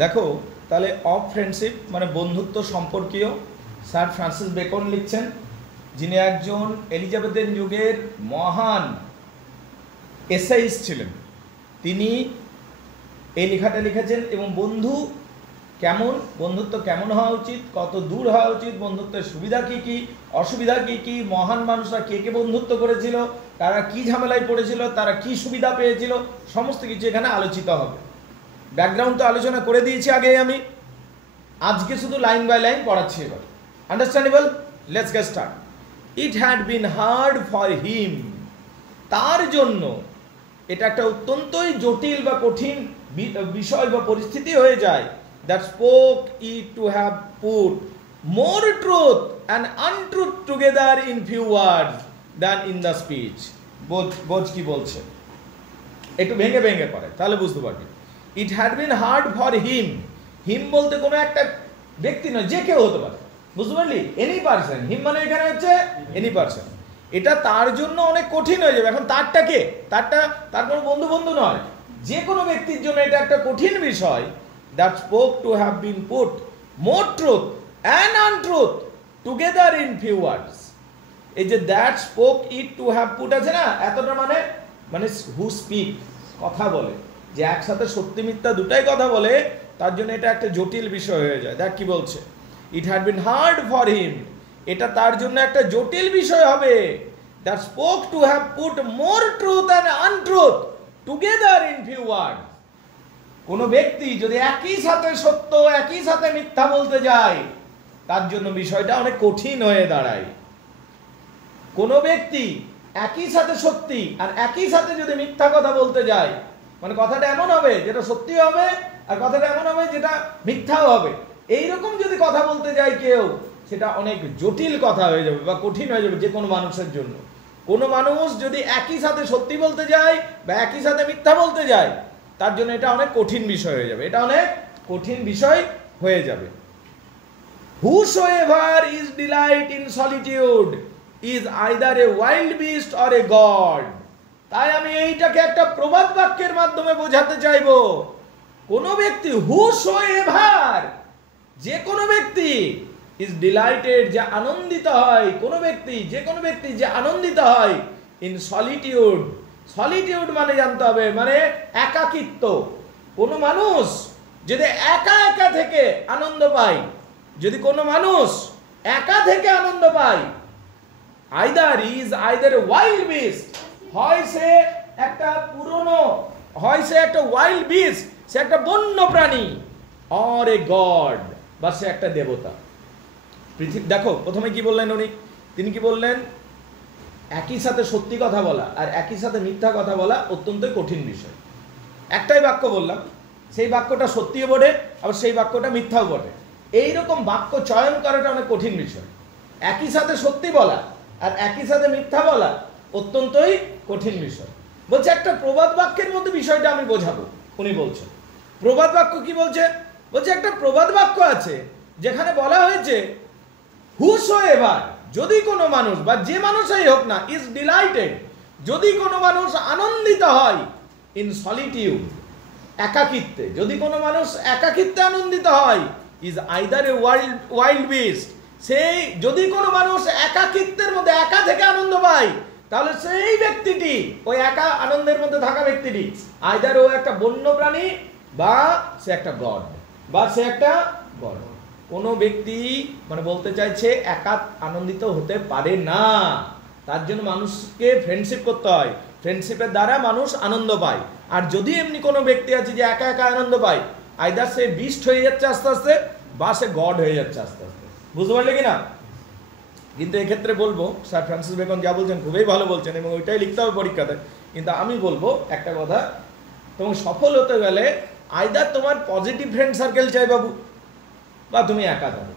দেখো তাহলে of friendship মানে বন্ধুত্ব সম্পর্কীয় স্যার ফ্রান্সিস বেকন লিখছেন, যিনি একজন এলিজাবেথের যুগের মহান এসাইস্ট ছিলেন। তিনি এই লেখাটা লিখেছেন এবং বন্ধুত্ব কেমন হওয়া উচিত, কত দূর হওয়া উচিত, বন্ধুত্বের সুবিধা কী কী, অসুবিধা কী কী, মহান মানুষরা কে কে বন্ধুত্ব করেছিল, তারা কি ঝামেলায় পড়েছিল, তারা কি সুবিধা পেয়েছিল, সমস্ত কিছু এখানে আলোচিত হবে। ব্যাকগ্রাউন্ড তো আলোচনা করে দিয়েছি আগে আমি, আজকে শুধু লাইন বাই লাইন পড়াচ্ছি। এবার understandable? Let's get start. It had been hard for হিম, তার জন্য এটা একটা অত্যন্তই জটিল বা কঠিন বিষয় বা পরিস্থিতি হয়ে যায়। that spoke it to have put more truth and untruth together in few words than in the speech. বোঝ কি বলছে, একটু ভেঙে ভেঙে পড়ে তাহলে বুঝতে পারবি। It had been hard for him, him বলতে কোনো একটা ব্যক্তি নয়, যে কেউ হতে পারে, বুঝতে পারলি? এনি পারসন, হিম মানে এখানে হচ্ছে এনি পারসন। এটা তার জন্য অনেক কঠিন হয়ে যাবে। এখন তারটা কে? তার কোনো বন্ধু নয়, যে কোনো ব্যক্তির জন্য এটা একটা কঠিন বিষয়। that spoke to have been put more truth and untruth together in few words. এই যে that spoke it to have put আছে না, এতটা মানে who speak, কথা বলে, যে একসাথে সত্যি মিথ্যা দুটাই কথা বলে, তার জন্য এটা একটা জটিল বিষয় হয়ে যায়। দেখ কি বলছে, it had been hard for him, এটা তার জন্য একটা জটিল বিষয় হবে। that spoke to have put more truth and untruth together in few words. কোনো ব্যক্তি যদি একই সাথে সত্য একই সাথে মিথ্যা বলতে যায়, তার জন্য বিষয়টা অনেক কঠিন হয়ে দাঁড়ায়। কোনো ব্যক্তি একই সাথে সত্যি আর একই সাথে যদি মিথ্যা কথা বলতে যায়, মানে কথাটা এমন হবে যেটা সত্যি হবে আর কথাটা এমন হবে যেটা মিথ্যাও হবে, এইরকম যদি কথা বলতে যায় কেউ, সেটা অনেক জটিল কথা হয়ে যাবে বা কঠিন হয়ে যাবে যে কোনো মানুষের জন্য। কোনো মানুষ যদি একই সাথে সত্যি বলতে যায় বা একই সাথে মিথ্যা বলতে যায়, তার জন্য এটা অনেক কঠিন বিষয় হয়ে যাবে, এটা অনেক কঠিন বিষয় হয়ে যাবে। Whosoever is delight in solitude is either a wild beast or a god. তাই আমি এইটাকে একটা প্রবাদ বাক্যের মাধ্যমে বোঝাতে চাইবো। কোন ব্যক্তি, whosoever, যে কোনো ব্যক্তি, is delighted, যে আনন্দিত হয়, কোন ব্যক্তি, যে কোনো ব্যক্তি যে আনন্দিত হয়, in solitude, সলিটিউড মানে জানতে হবে, মানে একাকিত্ব। কোনো মানুষ যদি একা একা থেকে আনন্দ পায়, যদি কোনো মানুষ একা থেকে আনন্দ পায়, আইদার ওয়াইল্ড বিস্ট, হয় সে একটা পুরনো, হয় সে একটা ওয়াইল্ড বিস্ট, সে একটা বন্য প্রাণী, অর এ গড, বা সে একটা দেবতা। দেখো প্রথমে কি বললেন উনি, তিনি কি বললেন? একই সাথে সত্যি কথা বলা আর একই সাথে মিথ্যা কথা বলা অত্যন্ত কঠিন বিষয়। একটাই বাক্য বললাম, সেই বাক্যটা সত্যিও বটে আবার সেই বাক্যটা মিথ্যাও বটে, এইরকম বাক্য চয়ন করাটা অনেক কঠিন বিষয়। একই সাথে সত্যি বলা আর একই সাথে মিথ্যা বলা অত্যন্তই কঠিন বিষয়। বলছে একটা প্রবাদ বাক্যের মধ্যে বিষয়টা আমি বোঝাবো। উনি বলছেন প্রবাদ বাক্য কি বলছে? বলছে একটা প্রবাদ বাক্য আছে যেখানে বলা হয়েছে whosoever, যদি কোনো মানুষ বা যে মানুষই হোক না, is delighted, যদি কোনো মানুষ আনন্দিত হয়, in solitude, একাকিত্বে, যদি কোনো মানুষ একাকিত্বে আনন্দিত হয়, is either a wild beast, সেই যদি কোনো মানুষ একাকিত্বের মধ্যে একা থেকে আনন্দ পায়, তাহলে সেই ব্যক্তিটি, ওই একা আনন্দের মধ্যে থাকা ব্যক্তিটি আইদার ও একটা বন্য প্রাণী বা সে একটা গড, বা সে একটা গড। কোনো ব্যক্তি মানে বলতে চাইছে একা আনন্দিত হতে পারে না, তার জন্য মানুষকে ফ্রেন্ডশিপ করতে হয়, ফ্রেন্ডশিপের দ্বারা মানুষ আনন্দ পায়। আর যদি এমনি কোনো ব্যক্তি আছে যে একা একা আনন্দ পায়, আইদার সে বিস্ট হয়ে যাচ্ছে আস্তে আস্তে বা সে গড হয়ে যাচ্ছে আস্তে আস্তে। বুঝতে পারলে কিনা? কিন্তু এক্ষেত্রে বলবো স্যার ফ্রান্সিস বেকন যা বলছেন খুবই ভালো বলছেন এবং ওইটাই লিখতে হবে পরীক্ষাতে। কিন্তু আমি বলবো একটা কথা, তোমার সফল হতে গেলে আইদার তোমার পজিটিভ ফ্রেন্ড সার্কেল চাই বাবু, বা তুমি একা থাকো,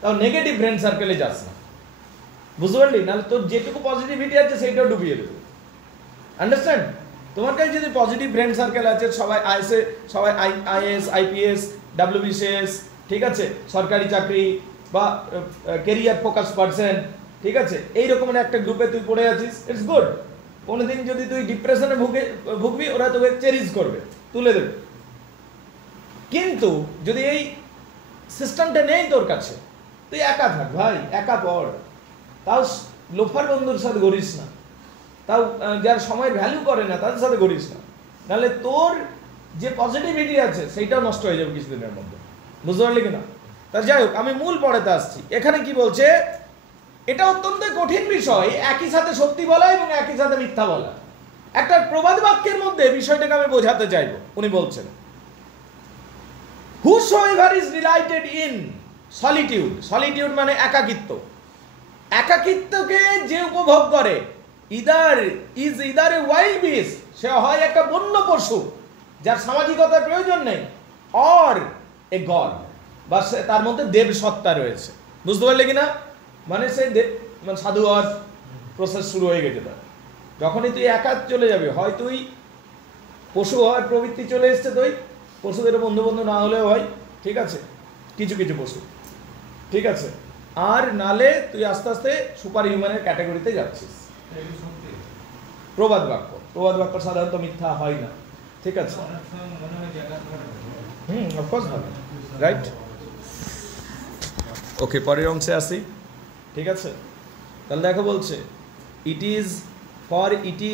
তাও নেগেটিভ ফ্রেন্ড সার্কেলে যাস না। বুঝতে পারলি? নাহলে তোর যেটুকু পজিটিভিটি আছে সেইটাও ডুবিয়ে দেবে। আন্ডারস্ট্যান্ড? তোমার কাছে যদি পজিটিভ ফ্রেন্ড সার্কেল আছে, সবাই আইএস আইপিএস ডাব্লিউবিসিএস, ঠিক আছে, সরকারি চাকরি বা কেরিয়ার ফোকাস পারসন, ঠিক আছে, এই রকমের একটা গ্রুপে তুই পড়ে আছিস, ইটস গুড। কোনোদিন যদি তুই ডিপ্রেশনে ভুগবি, ওরা তোকে চেরিজ করবে, তুলে দেবে। কিন্তু যদি এই সিস্টেমটা নেই তোর কাছে, তুই একা থাক ভাই, একা পড়, তাও লোফার বন্ধুর সাথে ঘুরিস না, তাও যার সময়ের ভ্যালু করে না তাদের সাথে ঘুরিস না, নাহলে তোর যে পজিটিভিটি আছে সেইটাও নষ্ট হয়ে যাবে কিছুদিনের মধ্যে। বুঝতে পারলি কিনা? তা যাই হোক, আমি মূল পড়াতে আসছি। এখানে কি বলছে, এটা অত্যন্ত কঠিন বিষয়, একই সাথে সত্যি বলা এবং একই সাথে মিথ্যা বলা। একটা প্রবাদ বাক্যের মধ্যে বিষয়টাকে আমি বোঝাতে চাইব। উনি বলছেন, whosoever is delighted in solitude, solitude মানে একাকিত্ব, একাকিত্বকে যে উপভোগ করে, either a wild beast, সে হয় একটা বন্য পশু যার সামাজিকতার প্রয়োজন নেই, or a god, বা তার মধ্যে দেব সত্তা রয়েছে। বুঝতে পারলে কিনা? মানে সে মানে সাধু হওয়ার প্রসেস শুরু হয়ে গেছে তার। যখনই তুই একা চলে যাবে, হয় তুই পশু হওয়ার প্রবৃত্তি চলে এসছে, তুই পশুদের বন্ধু বন্ধু না হলেও হয়, ঠিক আছে, কিছু কিছু পশু, ঠিক আছে, আর নালে তুই আস্তে আস্তে সুপার হিউম্যানের ক্যাটাগরিতে যাচ্ছিস। প্রবাদ বাক্য সাধারণত মিথ্যা হয় না, ঠিক আছে, অফকোর্স হবে, রাইট। ওকে, পরের অংশে আসি, ঠিক আছে। তাহলে দেখো বলছে, it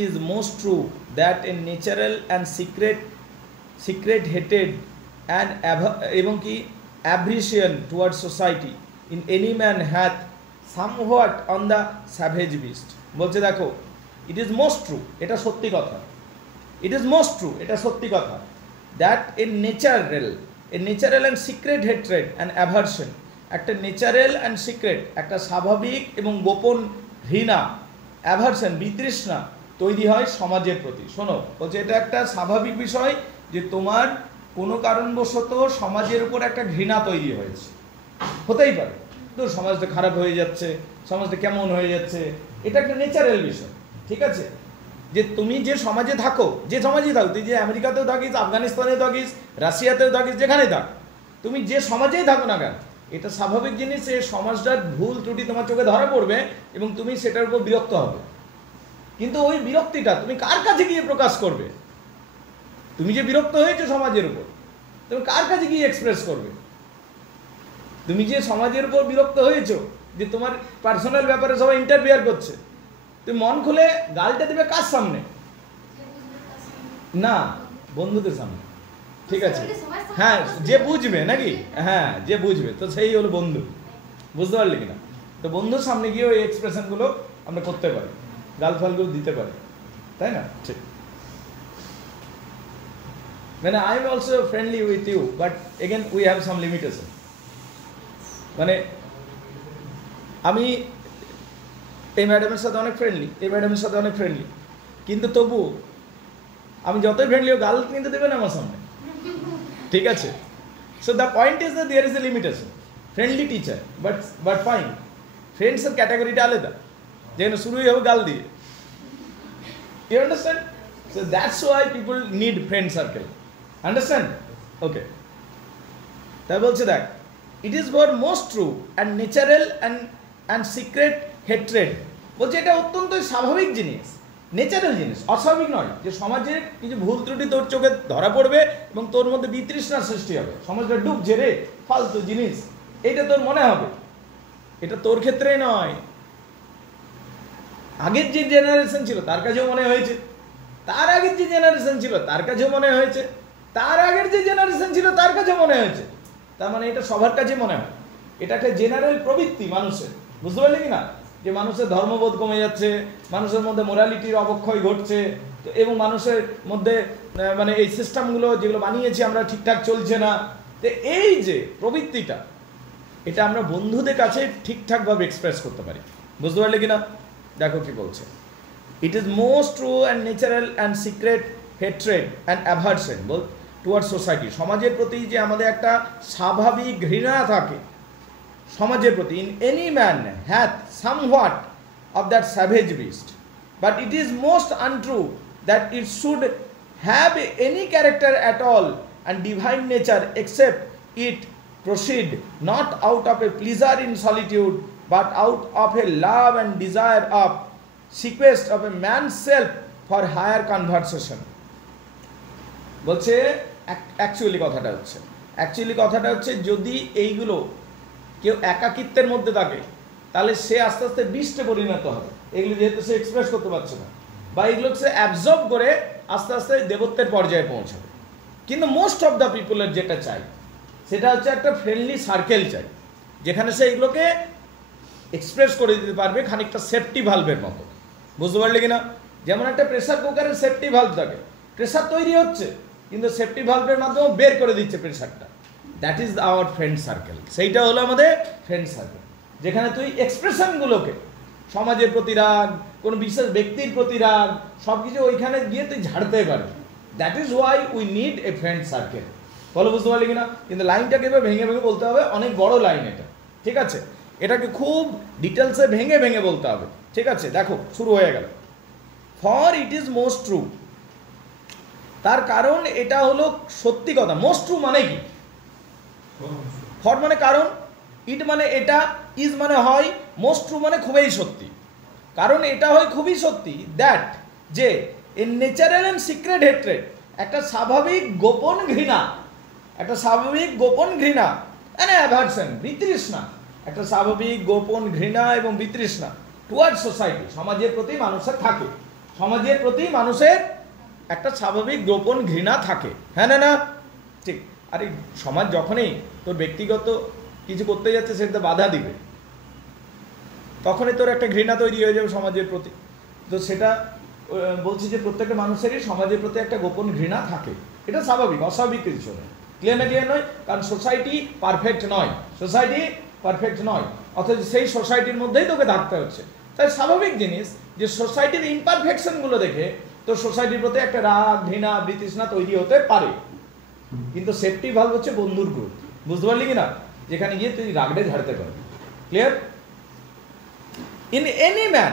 is most true that a natural and secret hatred and এবং কি aversion towards society in any man hath somewhat on the savage beast। বলছে দেখো, it is most true, এটা সত্যি কথা, it is most true, এটা সত্যি কথা, that a natural and secret hatred and aversion, একটা ন্যাচারাল অ্যান্ড সিক্রেট, একটা স্বাভাবিক এবং গোপন ঘৃণা, অ্যাভারশন বিতৃষ্ণা তৈরি হয় সমাজের প্রতি। শোনো, বলছে এটা একটা স্বাভাবিক বিষয় যে তোমার কোনো কারণবশত সমাজের উপর একটা ঘৃণা তৈরি হয়েছে, হতেই পারে, তো সমাজটা খারাপ হয়ে যাচ্ছে, সমাজটা কেমন হয়ে যাচ্ছে, এটা একটা ন্যাচারাল বিষয়, ঠিক আছে। যে তুমি যে সমাজে থাকো, যে সমাজেই থাকো, তুই যে আমেরিকাতেও থাকিস, আফগানিস্তানেও থাকিস, রাশিয়াতেও থাকিস, যেখানে থাক, তুমি যে সমাজেই থাকো না কেন, এটা স্বাভাবিক জিনিস। এই সমাজটার ভুল ত্রুটি তোমার চোখে ধরা পড়বে এবং তুমি সেটার উপর বিরক্ত হবে, কিন্তু ওই বিরক্তিটা তুমি কার কাছে গিয়ে প্রকাশ করবে? তুমি যে বিরক্ত হয়েছো সমাজের উপর, তুমি কার কাছে গিয়ে এক্সপ্রেস করবে? তুমি যে সমাজের উপর বিরক্ত হয়েছো, যে তোমার পার্সোনাল ব্যাপারে সবাই ইন্টারফেয়ার করছে, তুমি মন খুলে গালটা দেবে কার সামনে? না, বন্ধুদের সামনে, ঠিক আছে, হ্যাঁ, যে বুঝবে নাকি, হ্যাঁ, যে বুঝবে, তো সেই হলো বন্ধু। বুঝতে পারলি কিনা? তো বন্ধুর সামনে গিয়ে ওই এক্সপ্রেশনগুলো আমরা করতে পারি, গালফালগুলো দিতে পারি, তাই না? ঠিক, মানে I am also friendly with you, but again we have some limitation. মানে আমি এই ম্যাডামের সাথে অনেক ফ্রেন্ডলি, এই ম্যাডামের সাথে অনেক ফ্রেন্ডলি, কিন্তু তবু আমি যতই ফ্রেন্ডলি ও গাল কিন্তু দেবে না আমার সামনে, ঠিক আছে। So the point is that there is a limitation. Friendly teacher, but fine, ফ্রেন্ডসের ক্যাটাগরিটা আলাদা, যেখানে শুরুই হবে গাল দিয়ে। You understand? So that's why people need friend circle, understand? Okay, তাই বলছে দেখ, it is for most true and natural and secret hatred. বলছে এটা অত্যন্ত স্বাভাবিক জিনিস, ন্যাচারাল জিনিস, অস্বাভাবিক নয়, যে সমাজের কিছু ভুল ত্রুটি তোর চোখে ধরা পড়বে এবং তোর মধ্যে বিতৃষ্ণার সৃষ্টি হবে, সমাজটা ডুবছে রে, ফালতু জিনিস, এইটা তোর মনে হবে। এটা তোর ক্ষেত্রেই নয়, আগের যে জেনারেশন ছিল তার কাছেও মনে হয়েছে, তার আগের যে জেনারেশন ছিল তার কাছেও মনে হয়েছে, তার আগের যে জেনারেশন ছিল তার কাছে মনে হয়েছে। তার মানে এটা সবার কাছে মনে হয়, এটা একটা জেনারেল প্রবৃত্তি মানুষের। বুঝতে পারলি কি না? যে মানুষের ধর্মবোধ কমে যাচ্ছে, মানুষের মধ্যে মোরালিটির অবক্ষয় ঘটছে, এবং মানুষের মধ্যে মানে এই সিস্টেমগুলো যেগুলো বানিয়েছি আমরা ঠিকঠাক চলছে না। তো এই যে প্রবৃত্তিটা, এটা আমরা বন্ধুদের কাছে ঠিকঠাকভাবে এক্সপ্রেস করতে পারি। বুঝতে পারলে কিনা? দেখো কি বলছে, it is most true and natural and secret hatred and aversion towards society, সমাজের প্রতি যে আমাদের একটা স্বাভাবিক ঘৃণা থাকে সমাজের প্রতি, in any man hath somewhat of that savage beast, but it is most untrue that it should have any character at all and divine nature except it proceed not out of a pleasure in solitude, but out of a love and desire of sequest of a man's self for higher conversation। বলছে actually কথাটা হচ্ছে actually কথাটা হচ্ছে যদি এইগুলো কেউ একাকিত্বের মধ্যে থাকে তাহলে সে আস্তে আস্তে বিষ্টে পরিণত হবে, এগুলো যেহেতু সে এক্সপ্রেস করতে পারছে না, বা এগুলো সে অ্যাবজর্ব করে আস্তে আস্তে দেবত্বের পর্যায়ে পৌঁছাবে। কিন্তু মোস্ট অফ দ্য পিপলের যেটা চাই সেটা হচ্ছে একটা ফ্রেন্ডলি সার্কেল চাই, যেখানে সে এগুলোকে এক্সপ্রেস করে দিতে পারবে খানিকটা সেফটি ভালভের মতো। বুঝতে পারলে কিনা? যেমন একটা প্রেসার কুকারের সেফটি ভালভ থাকে, প্রেসার তৈরি হচ্ছে কিন্তু সেফটি ভালভের মাধ্যমে বের করে দিচ্ছে প্রেসারটা। That is our friend circle. সেইটা হলো আমাদের ফ্রেন্ড সার্কেল, যেখানে তুই এক্সপ্রেশনগুলোকে, সমাজের প্রতি রাগ, কোনো বিশেষ ব্যক্তির প্রতি রাগ, সব কিছু ওইখানে গিয়ে তুই ঝাড়তে পারবি। That is why we need a friend circle. বলো বুঝতে পারলি কিনা? কিন্তু লাইনটাকে এবার ভেঙে ভেঙে বলতে হবে, অনেক বড় লাইন এটা, ঠিক আছে? এটাকে খুব ডিটেলসে ভেঙে ভেঙে বলতে হবে, ঠিক আছে? দেখো শুরু হয়ে গেল। For it is most true, তার কারণ এটা হলো সত্যি কথা। মোস্ট ট্রু মানে কি? ফর মানে কারণ, ইট মানে এটা, ইজ মানে হয়, মোস্ট ট্রু মানে খুবই সত্যি। কারণ এটা হয় খুবই সত্যি, দ্যাট যে a natural and secret hatred, একটা স্বাভাবিক গোপন ঘৃণা, একটা স্বাভাবিক গোপন ঘৃণা, মানে অ্যাভারশন, বিতৃষ্ণা, একটা স্বাভাবিক গোপন ঘৃণা এবং বিতৃষ্ণা টুয়ার্ড সোসাইটি, সমাজের প্রতি মানুষের থাকে, সমাজের প্রতি মানুষের একটা স্বাভাবিক গোপন ঘৃণা থাকে। হ্যাঁ না? না ঠিক। আরে সমাজ যখনই তোর ব্যক্তিগত কিছু করতে যাচ্ছে সেটা বাধা দিবে, তখনই তোর একটা ঘৃণা তৈরি হয়ে যাবে সমাজের প্রতি। তো সেটা বলছি যে প্রত্যেকটা মানুষেরই সমাজের প্রতি একটা গোপন ঘৃণা থাকে, এটা স্বাভাবিক, অস্বাভাবিক কিছু নয়। ক্লিয়ার না? ক্লিয়ার নয়? কারণ সোসাইটি পারফেক্ট নয়, সোসাইটি পারফেক্ট নয়, অথচ সেই সোসাইটির মধ্যেই তোকে থাকতে হচ্ছে। তাই স্বাভাবিক জিনিস যে সোসাইটির ইমপারফেকশনগুলো দেখে তোর সোসাইটির প্রতি একটা রাগ, ঘৃণা, বিতৃষ্ণা তৈরি হতে পারে। কিন্তু সেফটি ভালভ হচ্ছে বন্ধুর গ্রুপ। বুঝতে পারলি কিনা? যেখানে গিয়ে তুই রাগড়ে ঝাড়তে পারবি। Clear? In any man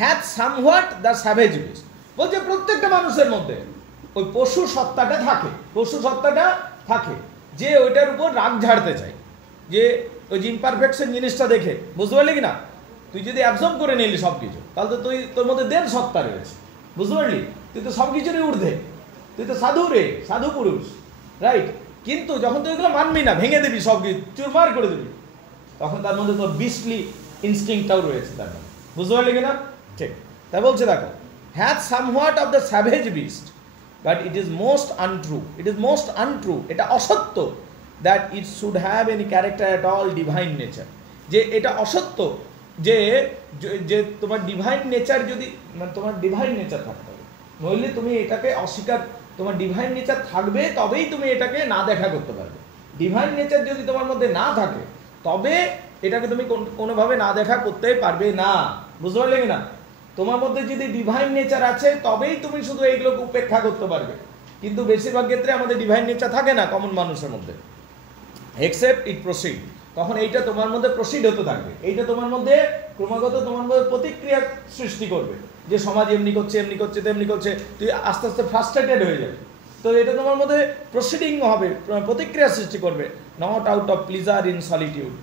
has somewhat the savage beast, বলছে প্রত্যেকটা মানুষের মধ্যে ওই পশু সত্তাটা থাকে, পশু সত্তাটা থাকে, যে ওইটার উপর রাগ ঝাড়তে চায়, যে ওই যে ইমপারফেকশন জিনিসটা দেখে। বুঝতে পারলি কিনা? তুই যদি অ্যাবজর্ব করে নিলি সব কিছু, তাহলে তো তুই, তোর মধ্যে দেড় সত্তা রয়েছে। বুঝতে পারলি? তুই তো সব কিছুরই ঊর্ধ্বে, তুই তো সাধু রে, সাধু পুরুষ, রাইট? কিন্তু যখন তুই এগুলো মানবি না, ভেঙে দিবি, সব কিছু চুরমার করে দিবি, তখন তার মধ্যে তোর বিস্টলি ইনস্টিংটাও রয়েছে তার মধ্যে। বুঝতে পারলি কিনা? ঠিক। তাই বলছে দেখো, has somewhat of the savage beast but it is most untrue, it is most untrue, এটা অসত্য, that it should have any character at all divine nature, যে এটা অসত্য যে যে তোমার ডিভাইন নেচার যদি, মানে তোমার ডিভাইন নেচার থাকতে হবে, নইলে তুমি এটাকে অস্বীকার, তোমার ডিভাইন নেচার থাকবে তবেই তুমি এটাকে না দেখা করতে পারবে। ডিভাইন নেচার যদি তোমার মধ্যে না থাকে তবে এটাকে তুমি কোনোভাবে না দেখা করতে পারবে না। বুঝতে পারলে না? তোমার মধ্যে যদি ডিভাইন নেচার আছে তবেই তুমি শুধু এইগুলোকে উপেক্ষা করতে পারবে, কিন্তু বেশিরভাগ ক্ষেত্রে আমাদের ডিভাইন নেচার থাকে না কমন মানুষের মধ্যে, এক্সেপ্ট ইট প্রসিড। তখন এইটা তোমার মধ্যে প্রসিড হতে থাকবে, এইটা তোমার মধ্যে ক্রমাগত তোমার মধ্যে প্রতিক্রিয়া সৃষ্টি করবে, যে সমাজ এমনি করছে, এমনি করছে, তেমনি করছে, তুই আস্তে আস্তে ফ্রাস্ট্রেটেড হয়ে যাবে। তো এটা তোমার মধ্যে প্রসিডিং হবে, প্রতিক্রিয়া সৃষ্টি করবে, not out of pleasure in solitude,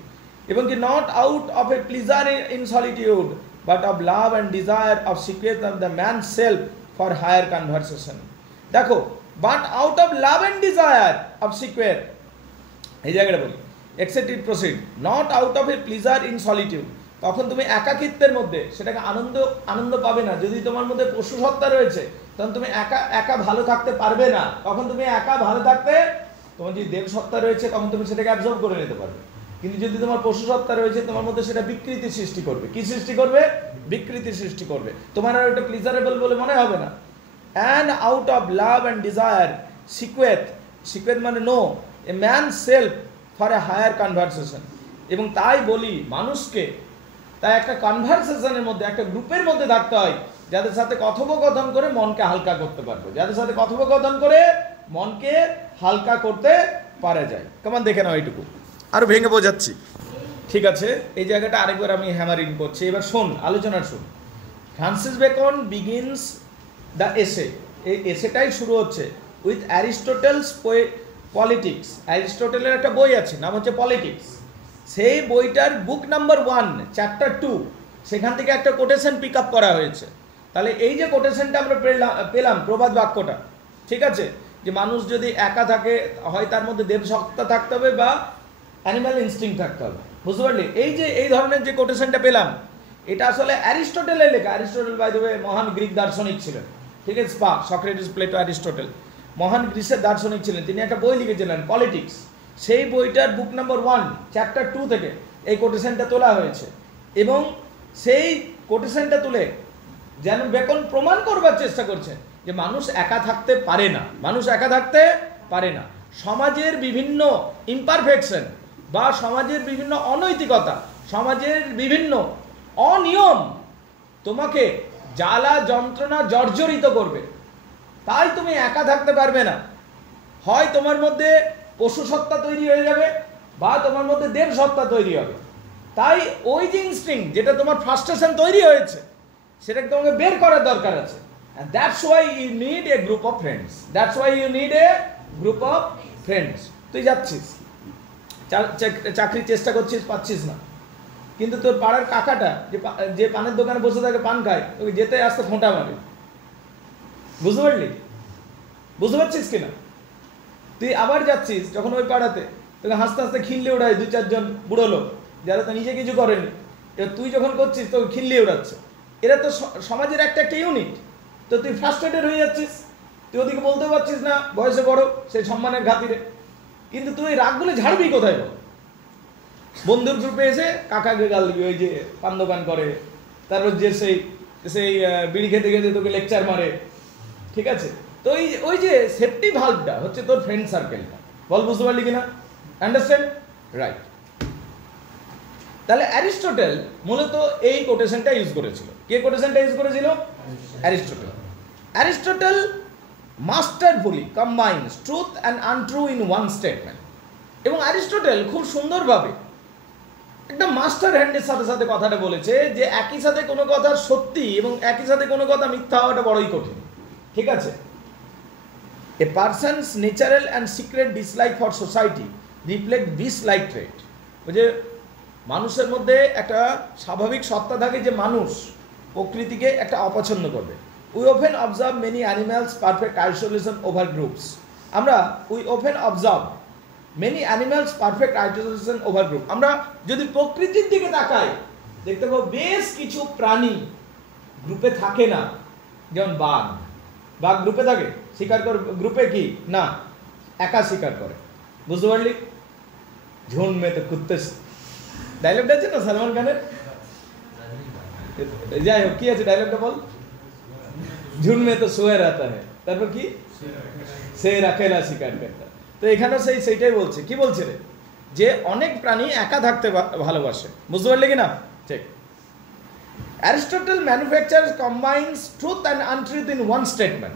এবং কি not out of a pleasure in solitude but of love and desire of secret of the man self for higher conversation. দেখো, but out of love and desire of secret, এই জায়গাটা বলি, except it proceed, not out of a pleasure in solitude. তখন তুমি একাকিত্বের মধ্যে সেটাকে আনন্দ পাবে না। যদি তোমার মধ্যে পশু সত্তা রয়েছে তখন তুমি একা একা ভালো থাকতে পারবে না। তখন তুমি একা ভালো থাকতে, তোমার যদি দেব সত্তা রয়েছে তখন তুমি সেটাকে অ্যাবজর্ব করে নিতে পারবে। কিন্তু যদি তোমার পশু সত্তা রয়েছে তোমার মধ্যে সেটা বিকৃতি সৃষ্টি করবে। কি সৃষ্টি করবে? বিকৃতি সৃষ্টি করবে। তোমার আর ওটা প্লিজারেবল বলে মনে হবে না। And out of love and desire sequester, sequester মানে no a man self for a higher conversation. এবং তাই বলি মানুষকে, তাই একটা কনভারসেশনের মধ্যে, একটা গ্রুপের মধ্যে থাকতে হয় যাদের সাথে কথোপকথন করে মনকে হালকা করতে পারবে, যাদের সাথে কথোপকথন করে মনকে হালকা করতে পারা যায়। কেমন দেখে নাও এইটুকু, আরো ভেঙে বোঝাচ্ছি, ঠিক আছে? এই জায়গাটা আরেকবার আমি হ্যামারিং করছি। এবার শোন, আলোচনার শোন। Francis Bacon begins the essay, এই এসেটাই শুরু হচ্ছে উইথ অ্যারিস্টোটেলস পলিটিক্স। অ্যারিস্টোটেলের একটা বই আছে, নাম হচ্ছে পলিটিক্স। সেই বইটার বুক নাম্বার 1 চ্যাপ্টার 2, সেখান থেকে একটা কোটেশন পিক আপ করা হয়েছে। তাহলে এই যে কোটেশনটা আমরা পেলাম, প্রবাদ বাক্যটা, ঠিক আছে, যে মানুষ যদি একা থাকে হয় তার মধ্যে দেবসত্তা থাকতে হবে বা অ্যানিম্যাল ইনস্টিংক্ট থাকতে হবে। বুঝতে পারলি? এই যে এই ধরনের যে কোটেশনটা পেলাম, এটা আসলে অ্যারিস্টটেলের লেখা। অ্যারিস্টটেল বাই দ্য ওয়ে মহান গ্রিক দার্শনিক ছিলেন, ঠিক আছে? সক্রেটিস, প্লেটো, অ্যারিস্টটেল মহান গ্রিসের দার্শনিক ছিলেন। তিনি একটা বই লিখেছিলেন পলিটিক্স। সেই বইটার বুক নাম্বার 1 চ্যাপ্টার 2 থেকে এই কোটেশনটা তোলা হয়েছে। এবং সেই কোটেশনটা তুলে যেন বেকন প্রমাণ করবার চেষ্টা করছেন যে মানুষ একা থাকতে পারে না, মানুষ একা থাকতে পারে না। সমাজের বিভিন্ন ইমপারফেকশন বা সমাজের বিভিন্ন অনৈতিকতা, সমাজের বিভিন্ন অনিয়ম তোমাকে জ্বালা যন্ত্রণা জর্জরিত করবে, তাই তুমি একা থাকতে পারবে না। হয় তোমার মধ্যে পশু সত্তা তৈরি হয়ে যাবে বা তোমার মধ্যে দেব সত্তা তৈরি হবে। তাই ওই যে ইনস্টিংক্ট যেটা তোমার ফ্রাস্ট্রেশন তৈরি হয়েছে সেটাকে তোমাকে বের করার দরকার আছে। and that's why you need a group of friends. That's why you need a group of friends. তুই যাচ্ছিস চাকরির চেষ্টা করছিস, পাচ্ছিস না, কিন্তু তোর পাড়ার কাকাটা যে পানের দোকানে বসে থাকে পান খায়, ওই যেতে আসতে ফোঁটা মারে। বুঝতে পারলি? বুঝতে পারছিস কিনা? তুই আবার যাচ্ছিস যখন ওই পাড়াতে, তোকে হাসতে হাসতে খিল্লি উড়ায় 2-4 জন বুড়ো লোক যারা তো নিজে কিছু করেনি। এবার তুই যখন করছিস তোকে খিল্লি উড়াচ্ছে। এরা তো সমাজের একটা ইউনিট। তো তুই ফ্রাস্ট্রেটেড হয়ে যাচ্ছিস, তুই ওদিকে বলতে পারছিস না, বয়সে বড়, সেই সম্মানের খাতিরে। কিন্তু তুই রাগগুলো ঝাড়বি কোথায় বল? বন্ধুর গ্রুপে এসে কাকাকে গাল দিবি, ওই যে পান দোকান করে, তারপর যে সেই বিড়ি খেতে খেতে তোকে লেকচার মারে, ঠিক আছে? তো ওই যে সেফটি ভাল্বটা হচ্ছে তোর ফ্রেন্ড সার্কেলটা। বল, বুঝতে পারলি কিনা? আন্ডারস্ট্যান্ড? রাইট। তাহলে অ্যারিস্টটেল মূলত এই কোটেশনটা ইউজ করেছিল। কে কোটেশনটা ইউজ করেছিল? Aristotle. Aristotle masterfully combines truth and untrue in one statement. এবং অ্যারিস্টটেল খুব সুন্দরভাবে একটা মাস্টার হ্যান্ডের সাথে সাথে কথাটা বলেছে যে একই সাথে কোনো কথা সত্যি এবং একই সাথে কোনো কথা মিথ্যা হওয়াটা বড়ই কঠিন, ঠিক আছে? A person's natural and secret dislike for society reflect this like trait. ওই যে মানুষের মধ্যে একটা স্বাভাবিক সত্তা থাকে যে মানুষ প্রকৃতিকে একটা অপছন্দ করবে। We often observe many animals perfect isolation over groups. We often observe many animals perfect isolation over group. আমরা যদি প্রকৃতির দিকে তাকাই দেখতে পাবো বেশ কিছু প্রাণী গ্রুপে থাকে না। যেমন বাঘ গ্রুপে থাকে, শিকার করে গ্রুপে কি না, একা শিকার করে। বুঝতে পারলি? ঝুন মে তো কুত্তে, ডায়লগটা আছে না সালমান খানের, যাই হোক কি আছে ডায়লগটা বল? ঝুন মে তো সোয়ে রাতা হ্যায়, তারপর কি সে রাখেলা শিকার করতা। তো এখানে সেইটাই বলছে। কি বলছে রে? যে অনেক প্রাণী একা থাকতে ভালোবাসে। বুঝতে পারলে কি না? ঠিক। Aristotle manufactures combines truth and untruth in one statement.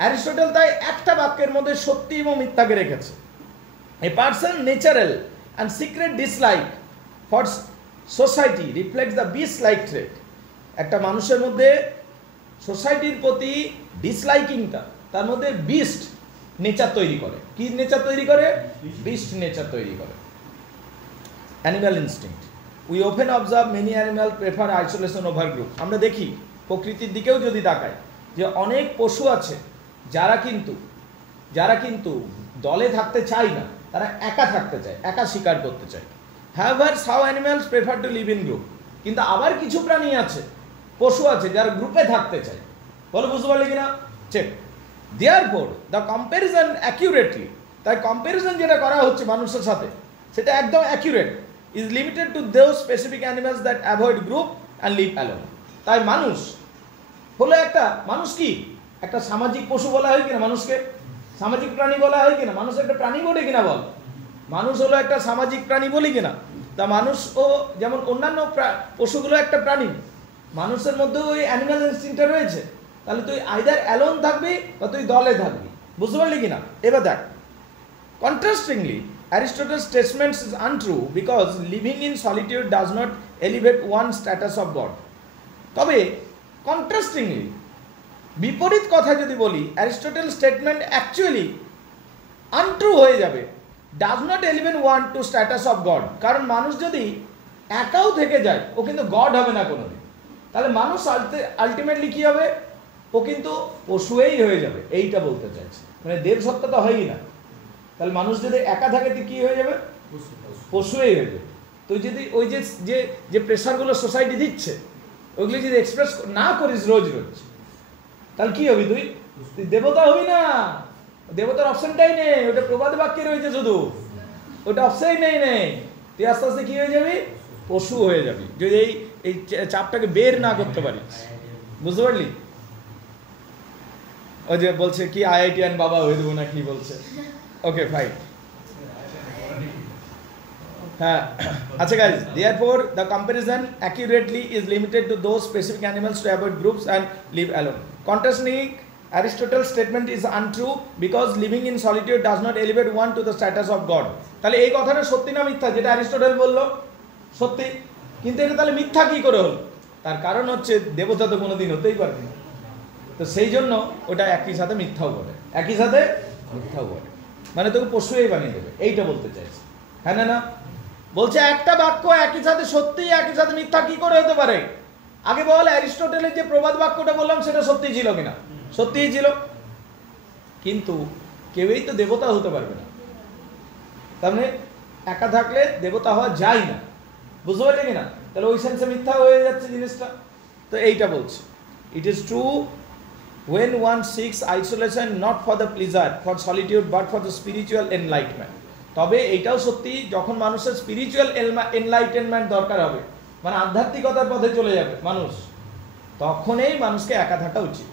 Aristotle তাই একটা বাক্যের মধ্যে সত্যি এবং মিথ্যাকে রেখেছে। A person natural and secret dislike for society reflects the beast like trait. একটা মানুষের মধ্যে সোসাইটির প্রতি ডিসলাইকিংটা তার মধ্যে বিস্ট নেচার তৈরি করে। কি নেচার তৈরি করে? বিস্ট নেচার তৈরি করে। Animal instinct. We open observe many animal prefer isolation over group. আমরা দেখি প্রকৃতির দিকেও যদি তাকাই যে অনেক পশু আছে যারা কিন্তু দলে থাকতে চায় না, তারা একা থাকতে চায়, একা শিকার করতে চায়। However, some animals prefer to live in group. কিন্তু আবার কিছু প্রাণী আছে, পশু আছে যারা গ্রুপে থাকতে চায়। বলো, বুঝতে পারলে কিনা? Check. Therefore, the comparison accurately, তাই কম্প্যারিজন যেটা করা হচ্ছে মানুষের সাথে সেটা একদম accurate, is limited to those specific animals that avoid group and live alone. তাই মানুষ হলো মানুষ কি একটা সামাজিক পশু বলা হয় কিনা? মানুষকে সামাজিক প্রাণী বলা হয় কিনা? মানুষ একটা প্রাণী বলে কিনা? বল, মানুষ হলো একটা সামাজিক প্রাণী বলি কিনা? তা মানুষও যেমন অন্যান্য পশুগুলো একটা প্রাণী, মানুষের মধ্যেও ওই অ্যানিম্যাল ইনস্টিংক্টটা রয়েছে। তাহলে তুই আইদার অ্যালোন থাকবি বা তুই দলে থাকবি। বুঝতে পারলি কিনা? এবার দেখ, কন্ট্রাস্টিংলি Aristotle's statement is untrue because living in solitude does not elevate one's status of God. তবে কন্ট্রাস্টিংলি বিপরীত কথা যদি বলি, অ্যারিস্টটল স্টেটমেন্ট অ্যাকচুয়ালি আনট্রু হয়ে যাবে। Does not elevate one to status of God. কারণ মানুষ যদি একাও থেকে যায় ও কিন্তু গড হবে না কোনোদিন। তাহলে মানুষ আলটিমেটলি কী হবে? ও কিন্তু পশুই হয়ে যাবে, এইটা বলতে চাইছে। মানে দেব সত্তাটা হয়ই না। তাহলে মানুষ যদি একা থাকে তো কি হয়ে যাবে? পশুই হয়ে যাবে। তুই যদি ওই যে যে যে প্রেশারগুলো সোসাইটি দিচ্ছে ওইগুলো যদি এক্সপ্রেস না করিস রোজ রোজ, তাহলে কি হবি? তুই তুই দেবতা হবি না। দেবতার অপশনটাই নেই, ওটা প্রবাদ বাক্যে রয়েছে শুধু, ওটা অপশনই নেই। তুই আস্তে আস্তে কি হয়ে যাবি? পশু হয়ে যাবি, যদি এই চাপটাকে বের না করতে পারিস। বুঝতে পারলি? ও যে বলছে কি আইআইটিয়ান বাবা হয়ে দেবো না কি বলছে। Okay fine. হ্যাঁ, আচ্ছা guys, therefore the comparison accurately is limited to those specific animals to avoid groups and live alone. Contrasting Aristotle's statement is untrue because living in solitude does not elevate one to the status of God. তাহলে এই কথাটা সত্যি না মিথ্যা? যেটা Aristotle বললো সত্যি, কিন্তু এটা তাহলে মিথ্যা কি করে হলো? তার কারণ হচ্ছে দেবতা তো কোনোদিন হতেই পারবে না, তো সেই জন্য ওটা একই সাথে মিথ্যাও বলে, একই সাথে মিথ্যাও বলে, মানে তোকে পশুই বানিয়ে দেবে, এইটা বলতে চাইছে। হ্যাঁ না? বলছে একটা বাক্য একই সাথে সত্যি একই সাথে মিথ্যা কি করে হতে পারে? আগে বল, অ্যারিস্টটলের যে প্রবাদ বাক্যটা বললাম সেটা সত্যি ছিল কিনা? সত্যিই ছিল, কিন্তু কেউই তো দেবতা হতে পারবে না। তার মানে একা থাকলে দেবতা হওয়া যায় না। বুঝতে পারলি কিনা? তাহলে ওই সেন্সে মিথ্যা হয়ে যাচ্ছে জিনিসটা। তো এইটা বলছে, it is true when one seeks isolation not for the pleasure for solitude but for the spiritual enlightenment. তবে এইটাও সত্যি, যখন মানুষের স্পিরিচুয়াল এনলাইটেনমেন্ট দরকার হবে, মানে আধ্যাত্মিকতার পথে চলে যাবে মানুষ, তখনই মানুষকে একা থাকা উচিত।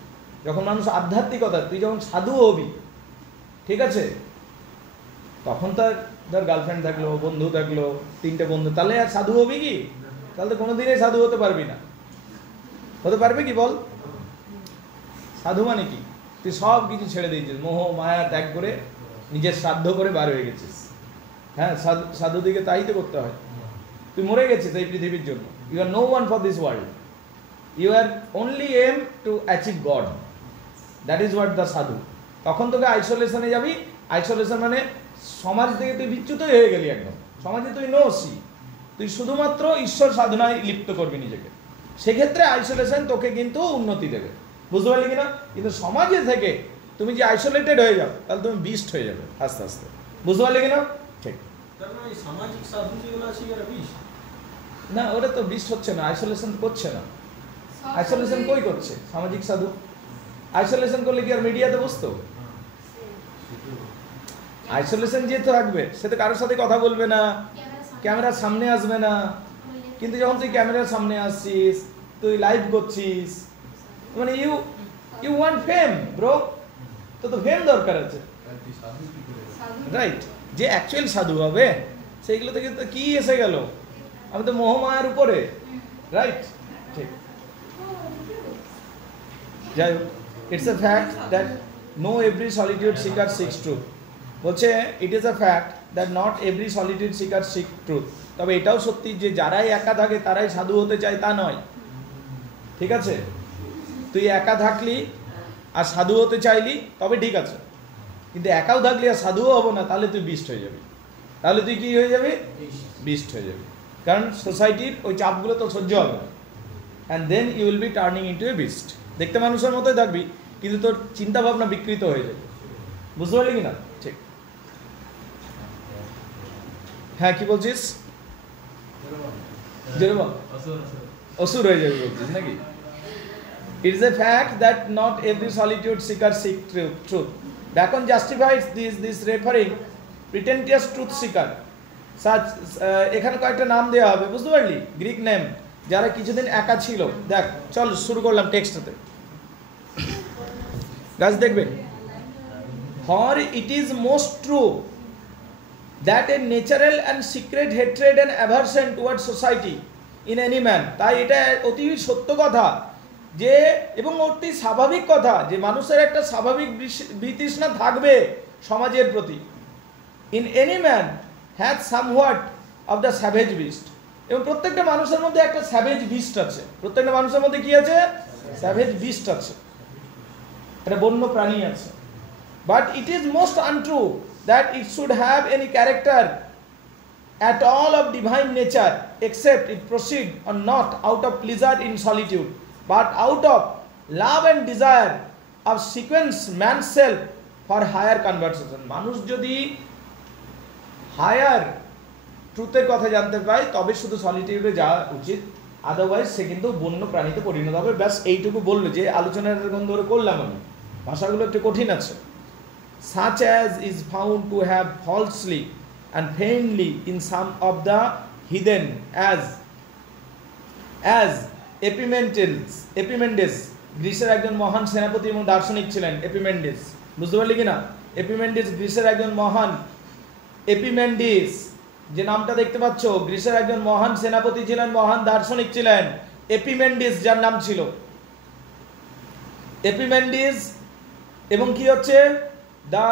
যখন মানুষ আধ্যাত্মিকতা, তুই যখন সাধু হবি, ঠিক আছে, তখন তার ধর গার্লফ্রেন্ড থাকলো, বন্ধু থাকলো, 3টে বন্ধু, তাহলে আর সাধু হবি কি? তাহলে তো কোনোদিনই সাধু হতে পারবি না। হতে পারবে কি বল? সাধু মানে কি? তুই সব কিছু ছেড়ে দিয়েছিস, মোহ মায়া ত্যাগ করে নিজের শ্রাদ্ধ করে বার হয়ে গেছিস। হ্যাঁ, সাধু দিকে তাই তো করতে হয়। তুই মরে গেছিস এই পৃথিবীর জন্য। You are no one for this world, you are only aim to achieve God, that is what the sadhu. তখন তোকে আইসোলেশনে যাবি। আইসোলেশন মানে সমাজ থেকে তুই বিচ্যুতই হয়ে গেলি একদম, সমাজে তুই নোসি, তুই শুধুমাত্র ঈশ্বর সাধনায় লিপ্ত করবি নিজেকে। সেক্ষেত্রে আইসোলেশন তোকে কিন্তু উন্নতি দেবে। বুঝতে পারলি কিনা? কিন্তু সমাজে থেকে তুমি যে আইসোলেটেড হয়ে যাও, তাহলে তুমি বিস্ট হয়ে যাবে আস্তে আস্তে। বুঝতে পারলি কিনা? ঠিক না, ওটা তো বিস্ট হচ্ছে না, আইসোলেশন করছে না। আইসোলেশন কই করছে? সামাজিক সাধু। আইসোলেশন করলে কি আর মিডিয়াতে বসতো? আইসোলেশন যে তো রাখবে, সে তো কারোর সাথে কথা বলবে না, ক্যামেরার সামনে আসবে না। কিন্তু যখন তুই ক্যামেরার সামনে আসছিস, তুই লাইভ করছিস, মানে ইউ ওয়ান্ট ফেম ব্রো, তো ফেম দরকার আছে, রাইট? যে অ্যাকচুয়াল সাধু হবে সেইগুলো থেকে তো কি এসে গেল? আমি তো মোহমায়ার উপরে, রাইট? ঠিক। যাই হোক, it's a fact that no every solitude seeker six truth. বলছে it is a fact that not every solitude seeker seek truth. তবে এটাও সত্যি যে যারাই একা থাকে তারাই সাধু হতে চায় তা নয়, ঠিক আছে? তুই একা থাকলি আর সাধু হতে চাইলি তবে ঠিক আছে, কিন্তু একাও থাকলি আর সাধুও হবো না, তাহলে তুই বিস্ট হয়ে যাবি। তাহলে তুই কি হয়ে যাবি? বিস্ট হয়ে যাবি। কারণ সোসাইটির ওই চাপগুলো তো সহ্য হবে না, and then you will be turning into a beast. দেখতে মানুষের মতোই থাকবি, কিন্তু তোর চিন্তা ভাবনা বিকৃত হয়ে যাবে। বুঝতে পারলি কি না? ঠিক। হ্যাঁ, কি বলছিস? যেরকম অসুর হয়ে যাবে বলছিস নাকি? It is a fact that not every solitude seeker seek truth. Bacon justifies this referring pretentious truth seeker. Such এখানে কয়েকটা নাম দেওয়া হবে, বুঝতে পারলি? গ্রিক নেম, যারা কিছুদিন একা ছিল। দেখ, চল শুরু করলাম টেক্সটতে। গাছ দেখবে, for it is most true that a natural and secret hatred and aversion towards society in any man. তাই এটা অতি সত্য কথা যে, এবং অতি স্বাভাবিক কথা যে মানুষের একটা স্বাভাবিক বিতৃষ্ণা থাকবে সমাজের প্রতি। In any man has somewhat of the savage beast. এবং প্রত্যেকটা মানুষের মধ্যে একটা স্যাভেজ বিস্ট আছে। প্রত্যেকটা মানুষের মধ্যে কি আছে? স্যাভেজ বিস্ট আছে, একটা বন্য প্রাণী আছে। But it is most untrue that it should have any character at all of divine nature except it proceed or not out of pleasure in solitude but out of love and desire of sequence man self for higher conversation. মানুষ যদি higher ট্রুথের কথা জানতে পায় তবে শুধু সলিটিউডে যাওয়া উচিত, otherwise সে কিন্তু বন্য প্রাণীতে পরিণত হবে। ব্যাস এইটুকু বললো, যে আলোচনার ধরে করলাম আমি, ভাষাগুলো একটু কঠিন আছে। such as is found to have falsely and feignedly in some of the heathen as Epimendes গ্রিসের একজন মহান সেনাপতি এবং দার্শনিক ছিলেন এপিমেন্ডিস। বুঝতে পারলি কিনা? এপিমেন্ডিস গ্রিসের একজন মহান, এপিমেন্ডিস যে নামটা দেখতে পাচ্ছ, গ্রিসের একজন মহান সেনাপতি ছিলেন, মহান দার্শনিক ছিলেন এপিমেন্ডিস, যার নাম ছিল এপিমেন্ডিস। এবং কি হচ্ছে দ্য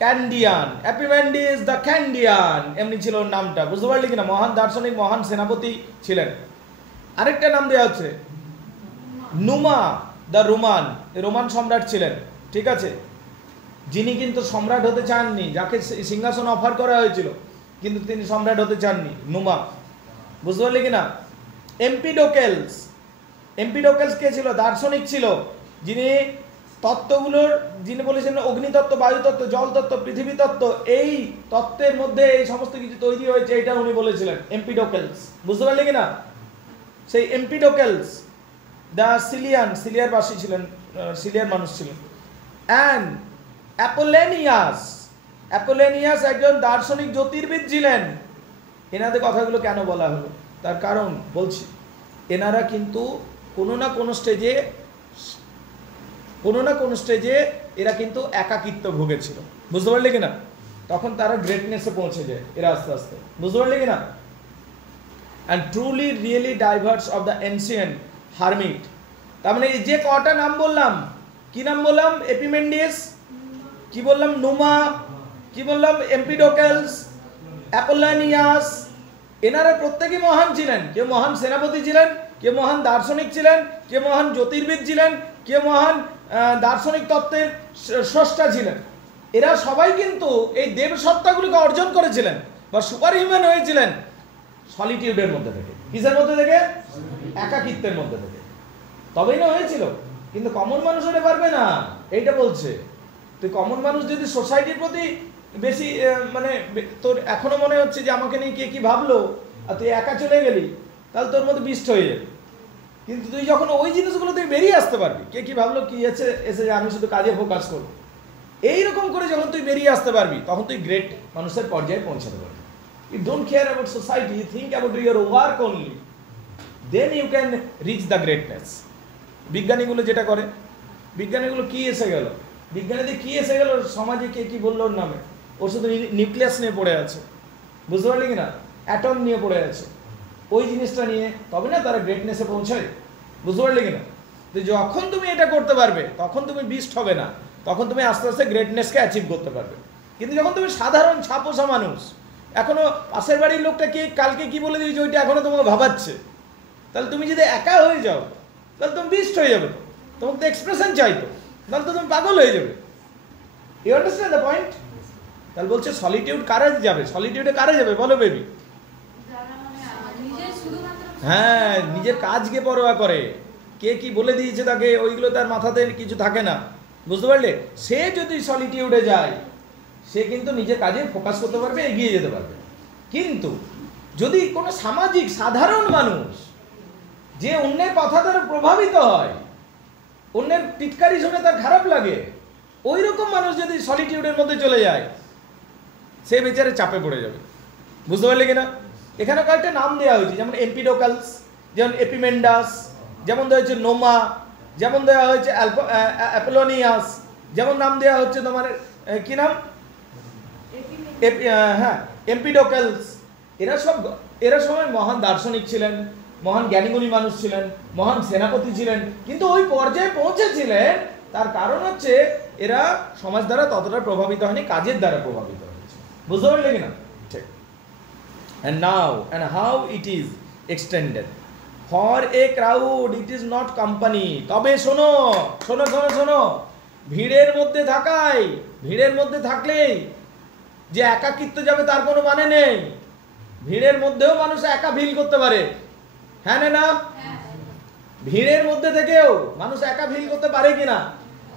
ক্যান্ডিয়ান, এপিমেন্ডিস দ্য ক্যান্ডিয়ান, এমনি ছিল ওর নামটা। বুঝতে পারলি কিনা? মহান দার্শনিক, মহান সেনাপতি ছিলেন। আরেকটা নাম দেওয়া হচ্ছে নুমা দ্য রোমান, রোমান সম্রাট ছিলেন, ঠিক আছে, যিনি কিন্তু সম্রাট হতে চাননি, যাকে সিংহাসন অফার করা হয়েছিল কিন্তু তিনি সম্রাট হতে চাননি, নুমা। বুঝতে পারলি কিনা? এম্পিডোকেলস, এম্পিডোকেলস কে ছিল? দার্শনিক ছিল, যিনি তত্ত্বগুলোর, যিনি বলেছেন অগ্নিতত্ত্ব, বায়ুতত্ত্ব, জলতত্ত্ব, পৃথিবী তত্ত্ব, এই তত্ত্বের মধ্যে এই সমস্ত কিছু তৈরি হয়েছে, এটা উনি বলেছিলেন, এম্পিডোকেলস। বুঝতে পারলি কিনা? সেই এম্পিডোকেলস দ্য সিলিয়ান, সিলিয়ার বাসী ছিলেন, সিলিয়ার মানুষ ছিলেন। অ্যান্ড অ্যাপোলেনিয়াস, অ্যাপোলেনিয়াস একজন দার্শনিক জ্যোতির্বিদ ছিলেন। এনাদের কথাগুলো কেন বলা হলো? তার কারণ বলছি, এনারা কিন্তু কোনো না কোনো স্টেজে এরা কিন্তু একাকিত্ব ভুগেছিল। বুঝতে পারলে কিনা? তখন তারা গ্রেটনেসে পৌঁছে যায় এরা আস্তে আস্তে। বুঝতে পারলে কিনা? And truly really diverse of the ancient hermit. তার মানে এই যে কটা নাম বললাম, কি নাম বললাম? এপিমেন্ডিস, কি বললাম? নুমা, কি বললাম? এম্পিডোকেলস, অ্যাপোলোনিয়াস, এনারা প্রত্যেকেই মহান ছিলেন। কেউ মহান সেনাপতি ছিলেন, কেউ মহান দার্শনিক ছিলেন, কেউ মহান জ্যোতির্বিদ ছিলেন, কেউ মহান দার্শনিক তত্ত্বের স্রষ্টা ছিলেন। এরা সবাই কিন্তু এই দেব সত্তাগুলিকে অর্জন করেছিলেন বা সুপার হিউম্যান হয়েছিলেন সলিটিউডের মধ্যে থেকে। কিসের মধ্যে থেকে? একাকিত্বের মধ্যে থেকে। তবেই না হয়েছিল। কিন্তু কমন মানুষ হতে পারবে না, এইটা বলছে। তুই কমন মানুষ যদি সোসাইটির প্রতি বেশি মানে তোর এখনো মনে হচ্ছে যে আমাকে নিয়ে কে কি ভাবলো, আর তুই একা চলে গেলি, তাহলে তোর মধ্যে বিষ্ট হয়ে যাবে। কিন্তু তুই যখন ওই জিনিসগুলো থেকে বেরিয়ে আসতে পারবি, কে কি ভাবলো, কি এসে আমি শুধু কাজে ফোকাস করবো, এইরকম করে যখন তুই বেরিয়ে আসতে পারবি, তখন তুই গ্রেট মানুষের পর্যায়ে পৌঁছাতে পারবি। You don't care about society, you think about your work only, then you can reach the greatness. বিজ্ঞানীগুলো যেটা করে, বিজ্ঞানীগুলো কি এসে গেল, বিজ্ঞানীদের কি এসে গেল, সমাজে কে কি বললো ওর নামে, ওর শুধু নিউক্লিয়াস নিয়ে পড়ে আছে। বুঝতে পারলি কিনা? অ্যাটম নিয়ে পড়ে আছে, ওই জিনিসটা নিয়ে, তবে না তারা গ্রেটনেসে পৌঁছায়। বুঝতে পারলি কিনা? তো যখন তুমি এটা করতে পারবে, তখন তুমি বিস্ট হবে না, তখন তুমি আস্তে আস্তে গ্রেটনেসকে অ্যাচিভ করতে পারবে। কিন্তু যখন তুমি সাধারণ ছাপোষা মানুষ, এখনো পাশের বাড়ির লোকটা কে কালকে কি বলে দিয়েছে ওইটা এখনো তোমাকে ভাবাচ্ছে, তাহলে তুমি যদি একা হয়ে যাও, তাহলে তুমি বিস্ট হয়ে যাবে। তোমাকে তো এক্সপ্রেশন চাইতো, তাহলে তো তুমি পাগল হয়ে যাবে। You understand the point? তাহলে বলছে সলিটিউড কারে যাবে? সলিটিউডে কারে যাবে বলো বেবি? হ্যাঁ, নিজের কাজকে পরোয়া করে, কে কি বলে দিয়েছে তাকে, ওইগুলো তার মাথাতে কিছু থাকে না। বুঝতে পারলে? সে যদি সলিটিউডে যায়, সে কিন্তু নিজের কাজে ফোকাস করতে পারবে, এগিয়ে যেতে পারবে। কিন্তু যদি কোনো সামাজিক সাধারণ মানুষ, যে অন্যের কথা দ্বারা প্রভাবিত হয়, অন্যের টিটকারি শুনে তার খারাপ লাগে, ওই রকম মানুষ যদি সলিটিউডের মধ্যে চলে যায়, সে বেচারে চাপে পড়ে যাবে। বুঝতে পারলে কিনা? এখানে কয়েকটা নাম দেওয়া হয়েছে, যেমন এম্পিডোকালস, যেমন এপিমেন্ডাস, যেমন দেওয়া হয়েছে নোমা, যেমন দেওয়া হয়েছে অ্যাপোলোনিয়াস, যেমন নাম দেওয়া হচ্ছে তোমার কি নাম, হ্যাঁ এম্পিডোকালস। এরা সবাই মহান দার্শনিক ছিলেন, মহান জ্ঞানীগুণী মানুষ ছিলেন, মহান সেনাপতি ছিলেন, কিন্তু ওই পর্যায়ে পৌঁছেছিলেন তার কারণ হচ্ছে এরা সমাজ দ্বারা ততটা প্রভাবিত হয়নি, কাজের দ্বারা প্রভাবিত হয়েছে। বুঝতে পারলে কিনা? ঠিক। And now and how it is extended for a crowd, it is not company. তবে শোনো শোনো শোনো শোনো, ভিড়ের মধ্যে থাকলেই যে একাকিত্ব যাবে তার কোনো মানে নেই। ভিড়ের মধ্যেও মানুষ একা ফিল করতে পারে, হ্যাঁ না? ভিড়ের মধ্যে থেকেও মানুষ একা ফিল করতে পারে কিনা?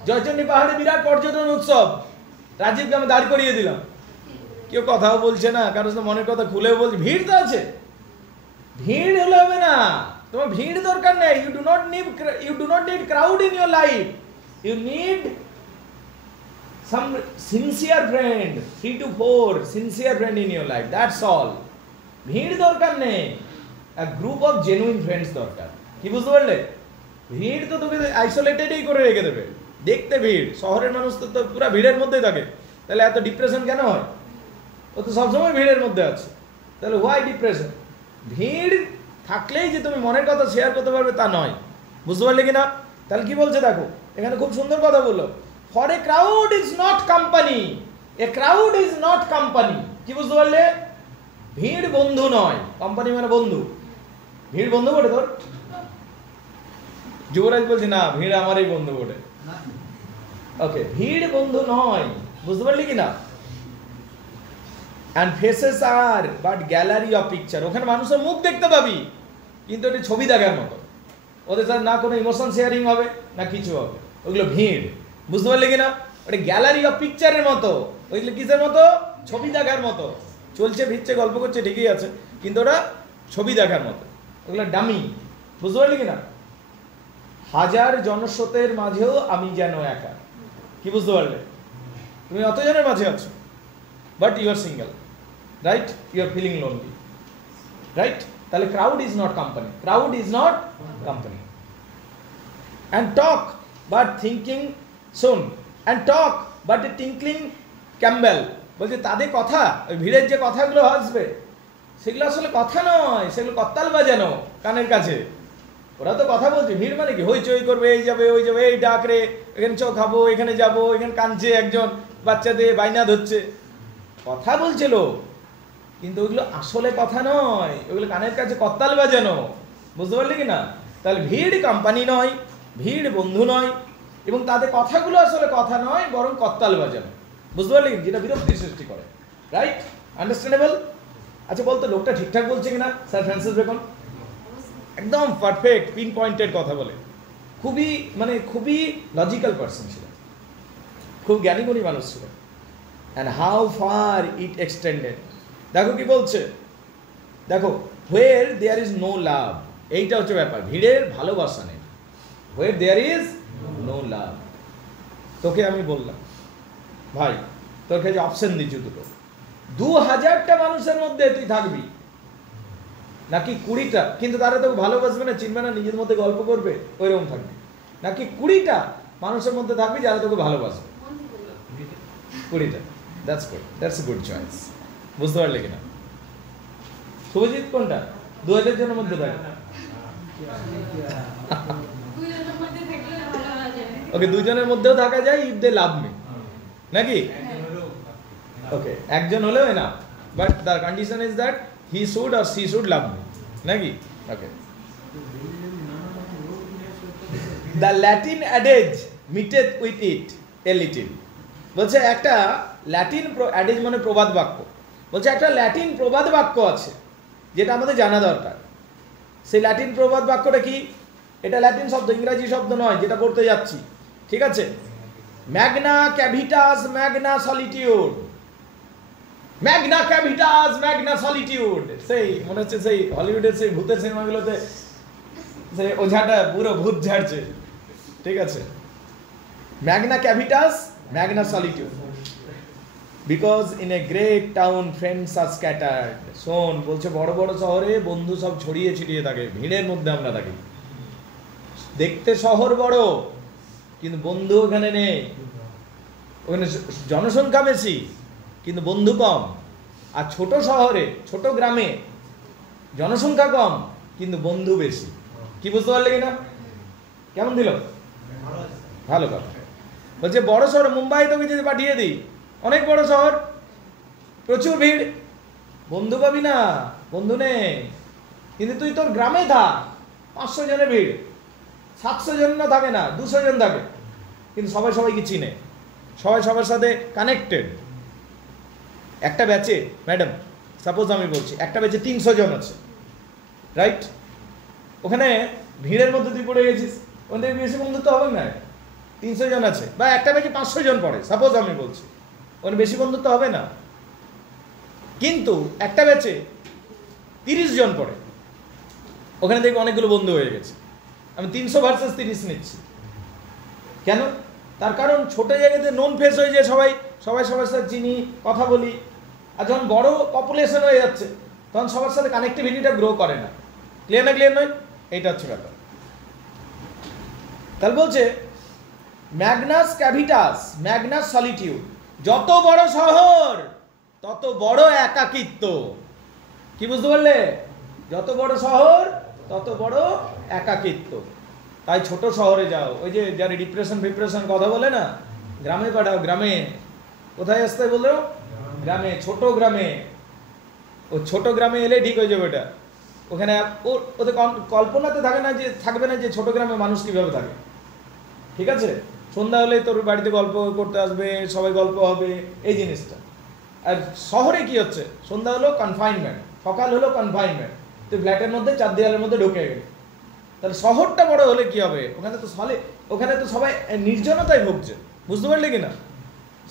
জয়চন্ডী পাহাড়ে বিরাট পর্যটন উৎসব, রাজীবকে আমি দাঁড় করিয়ে দিলাম, কেউ কথাও বলছে না, কারোর সাথে মনের কথা খুলেও বলছে, ভিড় তো আছে। ভিড় হলে হবে না, তোমার ভিড় দরকার নেই। You do not need crowd in your life, you need some sincere friend, 3 to 4 sincere friend in your life, that's all. ভিড় দরকার নেই, a group of genuine friends দরকার। কি বুঝতে পারলে? ভিড় তো তোকে আইসোলেটেডই করে রেখে দেবে। দেখতে ভিড়, শহরের মানুষ তো পুরো ভিড়ের মধ্যেই থাকে, তাহলে এত ডিপ্রেশন কেন হয়? ও তো সবসময় ভিড়ের মধ্যে আছে, তাহলে হোয়াই ডিপ্রেশন? ভিড় থাকলেই যে তুমি মনের কথা শেয়ার করতে পারবে তা নয়, বুঝতে পারলে কিনা? তাহলে কি বলছে দেখো, এখানে খুব সুন্দর কথা বললো, for a crowd is not company, a crowd is not company। কি বুঝতে পারলে? ভিড় বন্ধু নয়, কোম্পানি মানে বন্ধু। ভিড় বন্ধু বটে তোর? যুবরাজ বলছে না, ভিড় আমারই বন্ধু বটে। ওকে, ভিড় বন্ধু নয়, বুঝতে পারলি কিনা? and faces are but gallery of picture, ওখানে মানুষের মুখ দেখতে পাবি, কিন্তু এটা ছবি দেখার মতো, ওদের সাথে না কোনো ইমোশন শেয়ারিং হবে না কিছু হবে, ওগুলো ভিড়, বুঝতে পারলে কিনা? ওটা গ্যালারি অফ পিকচারের মতো, ওইগুলো কিসের মতো? ছবি দেখার মতো। চলছে ভিড়ছে গল্প করছে ঠিকই আছে, কিন্তু ওরা ছবি দেখার মতো, ওগুলো ডামি, বুঝতে পারলে কিনা? হাজার জনস্রোতের মাঝেও আমি যেন একা। কি বুঝতে পারলে? তুমি অতজনের মাঝে আছো, but you are single, right? You are feeling lonely, right? তাহলে crowd is not company, crowd is not company. And talk but thinking শোন, and talk but a tinkling cymbal, বলছে তাদের কথা, ওই ভিড়ের যে কথাগুলো আসবে সেগুলো আসলে কথা নয়, সেগুলো কত্তাল বাজানো কানের কাছে। ওরা তো কথা বলছে, ভিড় মানে কি? হইচই করবে, এই যাবে ওই যাবে, এই ডাক রে, এখানে চো খাবো, এখানে যাবো, এখানে কাঁদছে একজন, বাচ্চাদের বাইনা ধরছে, কথা বলছিল, কিন্তু ওগুলো আসলে কথা নয়, ওগুলো কানের কাছে কত্তাল বাজানো, বুঝতে পারলি কিনা? তাহলে ভিড় কোম্পানি নয়, ভিড় বন্ধু নয়, এবং তাদের কথাগুলো আসলে কথা নয়, বরং কত্তাল বাজানো, বুঝতে পারলি? যেটা বিরক্তি সৃষ্টি করে, রাইট? আন্ডারস্ট্যান্ডেবল? আচ্ছা বলতো, লোকটা ঠিকঠাক বলছে কিনা? স্যার ফ্রান্সিস বেকন একদম পারফেক্ট পিন পয়েন্টেড কথা বলে, খুবই মানে খুবই লজিক্যাল পার্সন ছিলেন, খুব জ্ঞানীগুণী মানুষ ছিলেন। And how far it extended, দেখো কি বলছে, দেখো, হোয়ার দেয়ার ইজ নো লাভ, এইটা হচ্ছে ব্যাপার, ভিড়ের ভালোবাসা নেই, হোয়ার দেয়ার ইজ নো লাভ। তোকে আমি বললাম ভাই, তোর কাছে অপশন দিচ্ছি দুটো, 2000টা মানুষের মধ্যে তুই থাকবি নাকি 20টা, কিন্তু তারা তোকে ভালোবাসবে না, চিনবে না, নিজের মধ্যে গল্প করবে, ওইরকম থাকবি, নাকি 20টা মানুষের মধ্যে থাকবি যারা তোকে ভালোবাসবে? 20টা। That's good, that's a good choice, বুঝতে পারলে কিনা? শুভজিৎ কোনটা? 2000 জনের মধ্যে থাকবে। ওকে, দুজনের মধ্যেও থাকা যায় ইফ দে লাভ মি, নাকি? ওকে, একজন হলেও না, but the condition is that he should or she should love me, নাকি? Okay, the Latin adage meeteth with it a little, বলছে একটা ল্যাটিন অ্যাডেজ মানে প্রবাদ বাক্য, বলছে একটা ল্যাটিন প্রবাদ বাক্য আছে যেটা আমাদের জানা দরকার। সেই ল্যাটিন প্রবাদ বাক্যটা কি? এটা ল্যাটিন শব্দ, ইংরাজি শব্দ নয় যেটা পড়তে যাচ্ছি, ঠিক আছে? ম্যাগনা ক্যাভিটাস ম্যাগনা সলিটিউড, ম্যাগনা ক্যাভিটাস ম্যাগনা সলিটিউড, সেই মনে হচ্ছে সেই হলিউডের সেই ভূতের সিনেমাগুলোতে সেই ওঝাটা পুরো ভূত ঝাড়ছে, ঠিক আছে? ম্যাগনা ক্যাভিটাস ম্যাগনা solitude, because in a great town friends are scattered. শোন, বলছে বড় বড় শহরে বন্ধু সব ছড়িয়ে ছিটিয়ে থাকে, ভিড়ের মধ্যে আমরা থাকি। দেখতে শহর বড়, কিন্তু বন্ধু ওখানে নেই, ওখানে জনসংখ্যা বেশি কিন্তু বন্ধু কম। আর ছোট শহরে, ছোট গ্রামে জনসংখ্যা কম কিন্তু বন্ধু বেশি। কি বুঝতে পারলে কিনা? কেমন দিল? ভালো কথা। বলছে বড় শহর, মুম্বাই তোকে যদি পাঠিয়ে দিই, অনেক বড় শহর, প্রচুর ভিড়, বন্ধু পাবি না, বন্ধু নেই। কিন্তু তুই তোর গ্রামে থাক, 500 জনের ভিড়, 700 জন না থাকে না, 200 জন থাকে, কিন্তু সবাই সবাইকে চিনে, সবাই সবার সাথে কানেক্টেড। একটা ব্যাচে, ম্যাডাম সাপোজ আমি বলছি, একটা ব্যাচে 300 জন আছে, রাইট? ওখানে ভিড়ের মধ্যে তুই পড়ে গেছিস, ওদের বেশি বন্ধুত্ব হবে না। 300 জন আছে বা একটা ব্যাচে 500 জন পড়ে, সাপোজ আমি বলছি, ওর বেশি বন্ধুত্ব হবে না। কিন্তু একটা ব্যাচে 30 জন পড়ে, ওখানে দেখবি অনেকগুলো বন্ধু হয়ে গেছে। আমি 300 ভার্সেস 30 নিচ্ছি। কেন? তার কারণ ছোট জায়গাতে নন ফেস হয়ে যায়, সবাই সবার সাথে চিনি, কথা বলি। আর যখন বড় পপুলেশন হয়ে যাচ্ছে তখন সবার সাথে কানেক্টিভিটিটা গ্রো করে না। ক্লিয়ার না ক্লিয়ার নয়? এইটা হচ্ছে ব্যাপার। তাহলে বলছে ম্যাগনাস ক্যাভিটাস ম্যাগনাস সলিটিউড, যত বড় শহর তত বড় একাকিত্ব। কি বুঝতে পারলে? যত বড় শহর তত বড় একাকিত্ব। তাই ছোট শহরে যাও। ওই যে যারা ডিপ্রেশন কথা বলে না, গ্রামে পাঠাও। গ্রামে কোথায় আসতে বললো? গ্রামে, ছোট গ্রামে। ও ছোট গ্রামে এলে ঠিক হয়ে যাবে এটা। ওখানে ওদের কল্পনাতে থাকবে না যে ছোট গ্রামে মানুষ কিভাবে থাকে। ঠিক আছে? সন্ধ্যা হলে তোর বাড়িতে গল্প করতে আসবে, সবাই গল্প হবে, এই জিনিসটা। আর শহরে কি হচ্ছে? সন্ধ্যা হলো কনফাইনমেন্ট, সকাল হলো কনফাইনমেন্ট, তুই ফ্ল্যাটের মধ্যে 4 দেয়ালের মধ্যে ঢুকে গেলি। তাহলে শহরটা বড় হলে কি হবে? ওখানে তো সবাই নির্জনতায় ভুগছে। বুঝতে পারলে কিনা?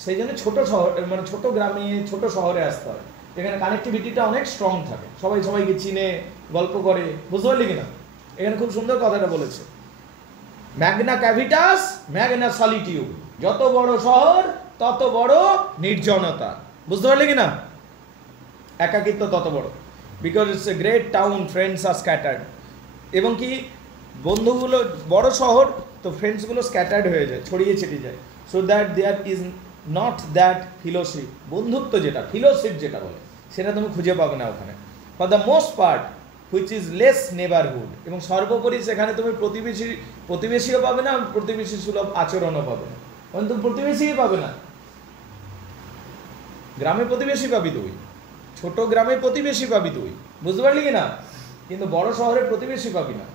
সেই জন্য ছোট শহর, মানে ছোট গ্রামে, ছোট শহরে আসতে হয়, এখানে কানেক্টিভিটিটা অনেক স্ট্রং থাকে, সবাই সবাইকে চিনে, গল্প করে। বুঝতে পারলি কিনা? এখানে খুব সুন্দর কথাটা বলেছে, ম্যাগনা ক্যাভিটাস ম্যাগনা সলিটিউড, যত বড় শহর তত বড় নির্জনতা। বুঝতে পারলি কিনা? একাকিত্ব তত বড়। Because it's a great town, friends are scattered. এবং কি বন্ধুগুলো বড় শহর তো ফ্রেন্ডসগুলো স্ক্যাটার্ড হয়ে যায়, ছড়িয়ে ছিটিয়ে যায়। So that there is not that fellowship, বন্ধুত্ব যেটা, ফেলোশিপ যেটা বলে, সেটা তুমি খুঁজে পাবে না ওখানে। For the most part which is less neighbourhood, এবং সর্বোপরি সেখানে তুমি প্রতিবেশীও পাবে না, প্রতিবেশী সুলভ আচরণও পাবে না। কারণ তুমি প্রতিবেশীই পাবে না। গ্রামে প্রতিবেশী পাবি তুই, ছোট গ্রামে প্রতিবেশী পাবি তুই। বুঝতে পারলি কি না? কিন্তু বড় শহরে প্রতিবেশী পাবি না।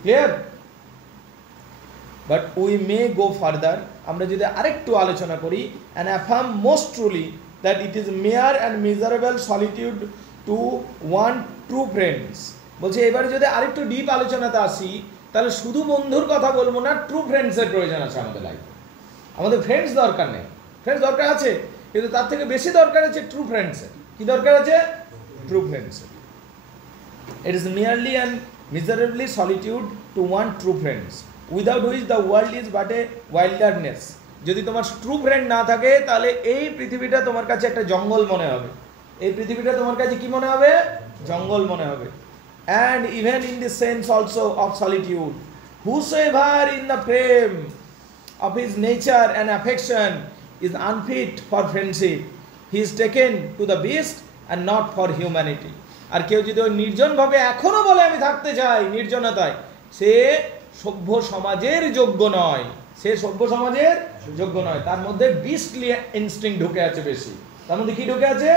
Clear? But we may go further, আমরা যদি আরেকটু আলোচনা করি, and affirm most truly that it is mere and miserable solitude to one true friends. বলছে এবারে যদি আরেকটু ডিপ আলোচনাতে আসি, তাহলে শুধু বন্ধুর কথা বলবো না, ট্রু ফ্রেন্ডসের প্রয়োজন আছে আমাদের লাইফে। আমাদের ফ্রেন্ডস দরকার নেই, ফ্রেন্ডস দরকার আছে, কিন্তু তার থেকে বেশি দরকার আছে ট্রু ফ্রেন্ডসের। কি দরকার আছে? True ফ্রেন্ডসের। It is merely and miserably solitude to one true friends, without which the world is but a wilderness. যদি তোমার ট্রু ফ্রেন্ড না থাকে, তাহলে এই পৃথিবীটা তোমার কাছে একটা জঙ্গল মনে হবে। এই পৃথিবীটা তোমার কাছে কি মনে হবে? জঙ্গল মনে হবে। And even in the sense also of solitude, whosoever in the frame of his nature and affection is unfit for friendship, he is taken to the beast and not for humanity. আর কেউ যদি ওই নির্জন ভাবে এখনো বলে আমি থাকতে চাই নির্জনতায়, সে সভ্য সমাজের যোগ্য নয়। সে সভ্য সমাজের যোগ্য নয়। তার মধ্যে বিস্টলি ইনস্টিংক্ট ঢুকে আছে বেশি। তার মধ্যে কি ঢুকে আছে?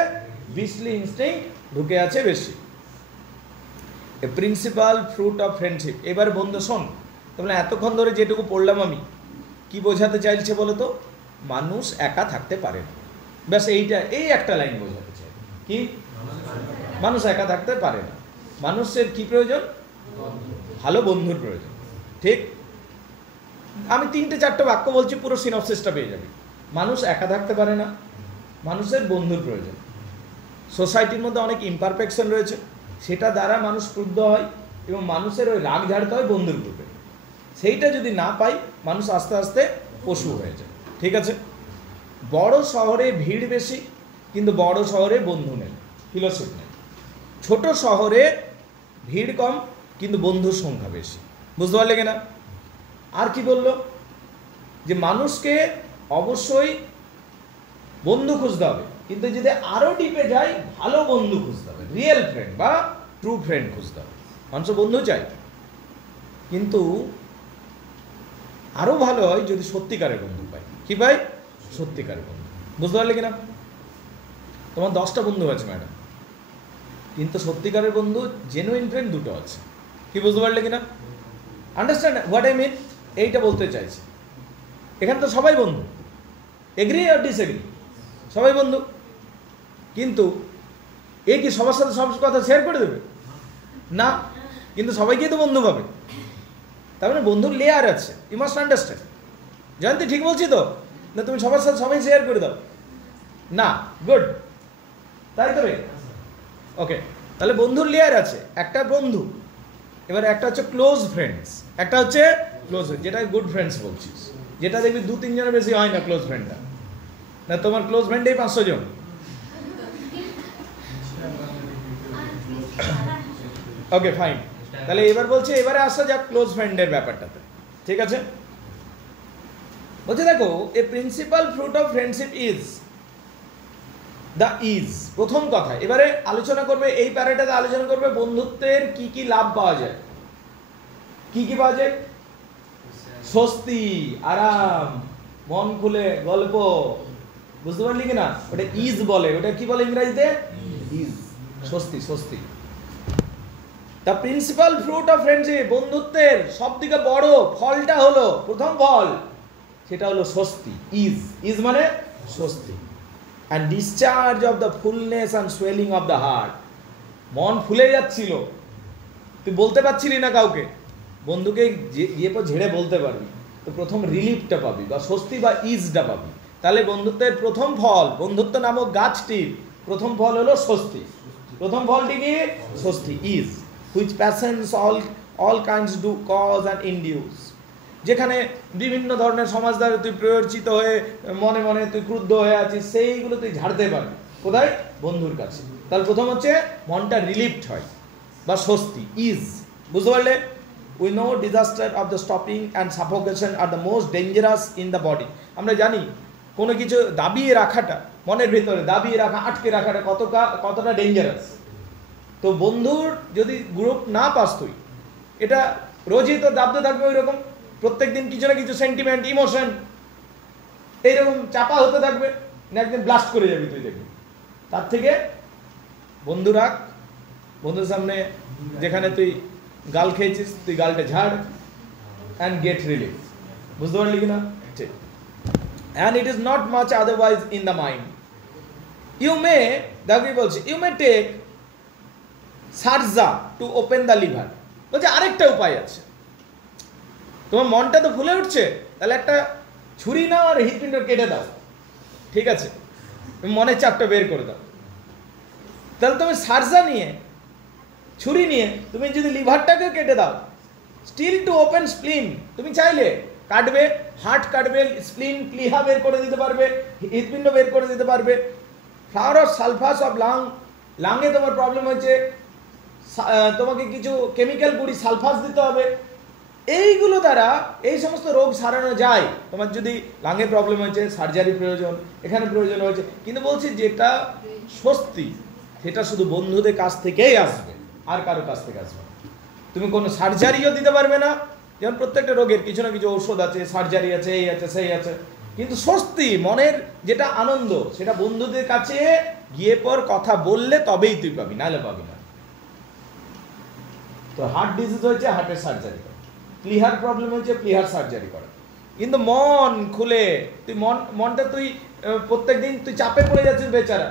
বিস্টলি ইনস্টিংক্ট ঢুকে আছে বেশি। এ প্রিন্সিপাল ফ্রুট অফ ফ্রেন্ডশিপ। এবার বন্ধু শোন, তাহলে এতক্ষণ ধরে যেটুকু পড়লাম আমি, কি বোঝাতে চাইছে বলো তো? মানুষ একা থাকতে পারে না। ব্যাস এই একটা লাইন বোঝাতে চাই। কি? মানুষ একা থাকতে পারে না। মানুষের কি প্রয়োজন? ভালো বন্ধুর প্রয়োজন। ঠিক? আমি 3-4 বাক্য বলছি, পুরো সিনপসিসটা পেয়ে যাবে। মানুষ একা থাকতে পারে না, মানুষের বন্ধুর প্রয়োজন। সোসাইটির মধ্যে অনেক ইমপারফেকশন রয়েছে, সেটা দ্বারা মানুষ ক্রুদ্ধ হয় এবং মানুষের ওই রাগ ঝাড়তে হয় বন্ধুর গ্রুপে। সেইটা যদি না পাই, মানুষ আস্তে আস্তে পশু হয়ে যায়। ঠিক আছে? বড় শহরে ভিড় বেশি, কিন্তু বড় শহরে বন্ধু নেই, ফিলোসফি নেই। ছোট শহরে ভিড় কম, কিন্তু বন্ধুর সংখ্যা বেশি। বুঝতে পারলে কিনা? আর কি বললো? যে মানুষকে অবশ্যই বন্ধু খুঁজতে হবে, কিন্তু যদি আরো ডিপে যাই, ভালো বন্ধু খুঁজতে হবে, রিয়েল ফ্রেন্ড বা ট্রু ফ্রেন্ড খুঁজতে হবে। মানুষ বন্ধু চাই, কিন্তু আরো ভালো হয় যদি সত্যিকারের বন্ধু পাই। কি পাই? সত্যিকারের বন্ধু। বুঝতে পারলে কিনা? তোমার 10টা বন্ধু আছে ম্যাডাম, কিন্তু সত্যিকারের বন্ধু, জেনুইন ফ্রেন্ড 2টো আছে। কি বুঝতে পারলে কিনা? Understand what I mean? এইটা বলতে চাইছি। এখানে তো সবাই বন্ধু, এগ্রি আর ডিসএগ্রি, সবাই বন্ধু। কিন্তু এ কি সবার সাথে সব কথা শেয়ার করে দেবে? না, কিন্তু সবাইকেই তো বন্ধু পাবে। তার মানে বন্ধুর লেয়ার আছে, ইউ মাস্ট আন্ডারস্ট্যান্ড। জয়ন্তী ঠিক বলছি তো? না তুমি সবার সাথে সবাই শেয়ার করে দাও না? গুড, তাই তো রে? ওকে, তাহলে বন্ধুর লেয়ার আছে। একটা বন্ধু, এবার একটা হচ্ছে ক্লোজ ফ্রেন্ডস, একটা হচ্ছে ক্লোজ, যেটা গুড ফ্রেন্ডস বলছিস, যেটা দেখবি 2-3 জনের বেশি হয় না ক্লোজ ফ্রেন্ডটা। না তোমার ক্লোজ ফ্রেন্ডেই 500 জন। ওকে ফাইন, তাহলে এবার বলছে, এবারে আসা যাক ক্লোজ ফ্রেন্ডের ব্যাপারটাতে, ঠিক আছে? বলছে দেখো, a principal fruit of friendship is the ease. প্রথম কথা এবারে আলোচনা করবে, এই প্যারাটাতে আলোচনা করবে বন্ধুত্বের কি কি লাভ পাওয়া যায়। কি কি পাওয়া যায়? স্বস্তি, আরাম, মন খুলে গল্প, বুঝতে পারলি কিনা? ওটা ইজ বলে, ওটা কি বলে ইংরেজিতে? ইজ, স্বস্তি, স্বস্তি। The principal fruit of friendship, বন্ধুত্বের সব থেকে বড় ফলটা হলো, প্রথম ফল সেটা হলো স্বস্তি। ইজ, ইজ মানে স্বস্তি। And discharge of the fullness and swelling of the heart. মন ফুলে যাচ্ছিল, তুই বলতে পারছিলি না কাউকে, বন্ধুকে গিয়ে পর ঝেড়ে বলতে পারবি, তো প্রথম রিলিফটা পাবি বা স্বস্তি বা ইজটা পাবি। তাহলে বন্ধুত্বের প্রথম ফল, বন্ধুত্ব নামক গাছটির প্রথম ফল হলো স্বস্তি। প্রথম ফলটি কি? স্বস্তি, ease, which passions all kinds do cause and induce. যেখানে বিভিন্ন ধরনের সমাজ দ্বারা তুই প্ররোচিত হয়ে মনে মনে তুই ক্রুদ্ধ হয়ে আছিস, সেইগুলো তুই ঝাড়তে পারবি কোথায়? বন্ধুর কাছে। তাহলে প্রথম হচ্ছে মনটা রিলিফড হয় বা স্বস্তি, ইজ, বুঝতে পারলে? We know disaster of the stopping and suffocation are the most dangerous in the body. আমরা জানি কোনো কিছু দাবিয়ে রাখাটা, মনের ভিতরে দাবিয়ে রাখা, আটকে রাখাটা কতটা ডেঞ্জারাস। তো বন্ধুর যদি গ্রুপ না পাস তুই, এটা রোজই তো দাবতে থাকবে ওই রকম, প্রত্যেক দিন কিছু না কিছু সেন্টিমেন্ট, ইমোশন এইরকম চাপা হতে থাকবে, না একদিন ব্লাস্ট করে যাবি তুই দেখবি। তার থেকে বন্ধু রাখ, বন্ধুর সামনে যেখানে তুই গাল খেয়েছিস তুই গালটা ঝাড়, অ্যান্ড গেট রিলিফ, বুঝতে পারলি কিনা? ঠিক। And it is not much otherwise in the mind. You may, দেখি বলছি, you may take sarza to open the liver. বলছে আরেকটা উপায় আছে, তোমার মনটা তো ফুলে উঠছে, তাহলে একটা ছুরি নাও আর হৃৎপিণ্ড কেটে দাও, ঠিক আছে? মনের চাপটা বের করে দাও। তাহলে তুমি সারজা নিয়ে, ছুরি নিয়ে তুমি যদি লিভারটাকে কেটে দাও, স্টিল টু ওপেন স্প্লিন, তুমি চাইলে কাটবে, হার্ট কাটবে, স্প্লিন, প্লিহা বের করে দিতে পারবে, হৃৎপিণ্ড বের করে দিতে পারবে। ফ্লাওয়ার অফ সালফাস অফ লাং, লাঙে তোমার প্রবলেম হয়েছে, তোমাকে কিছু কেমিক্যাল গুঁড়ি সালফাস দিতে হবে। এইগুলো দ্বারা এই সমস্ত রোগ সারানো যায়। তোমার যদি লাঙে প্রবলেম হয়েছে, সার্জারি প্রয়োজন, এখানে প্রয়োজন হয়েছে, কিন্তু বলছি যেটা স্বস্তি সেটা শুধু বন্ধুদের কাছ থেকেই আসবে, আর কারো কাছ থেকে আসবে। তুমি কোনো সার্জারিও দিতে পারবে না, যেমন প্রত্যেকটা রোগের কিছু না কিছু ঔষধ আছে, সার্জারি আছে, এই আছে, সেই আছে, কিন্তু স্বস্তি, মনের যেটা আনন্দ, সেটা বন্ধুদের কাছে গিয়ে পর কথা বললে তবেই তুই পাবি, নাহলে পাবি না। তো হার্ট ডিজিজ হয়েছে, হার্টের সার্জারি করা, প্লিহার প্রবলেম হয়েছে, প্লিহার সার্জারি করা। কিন্তু মন খুলে তুই মনটা তুই প্রত্যেক দিন তুই চাপে পড়ে যাচ্ছিস বেচারা,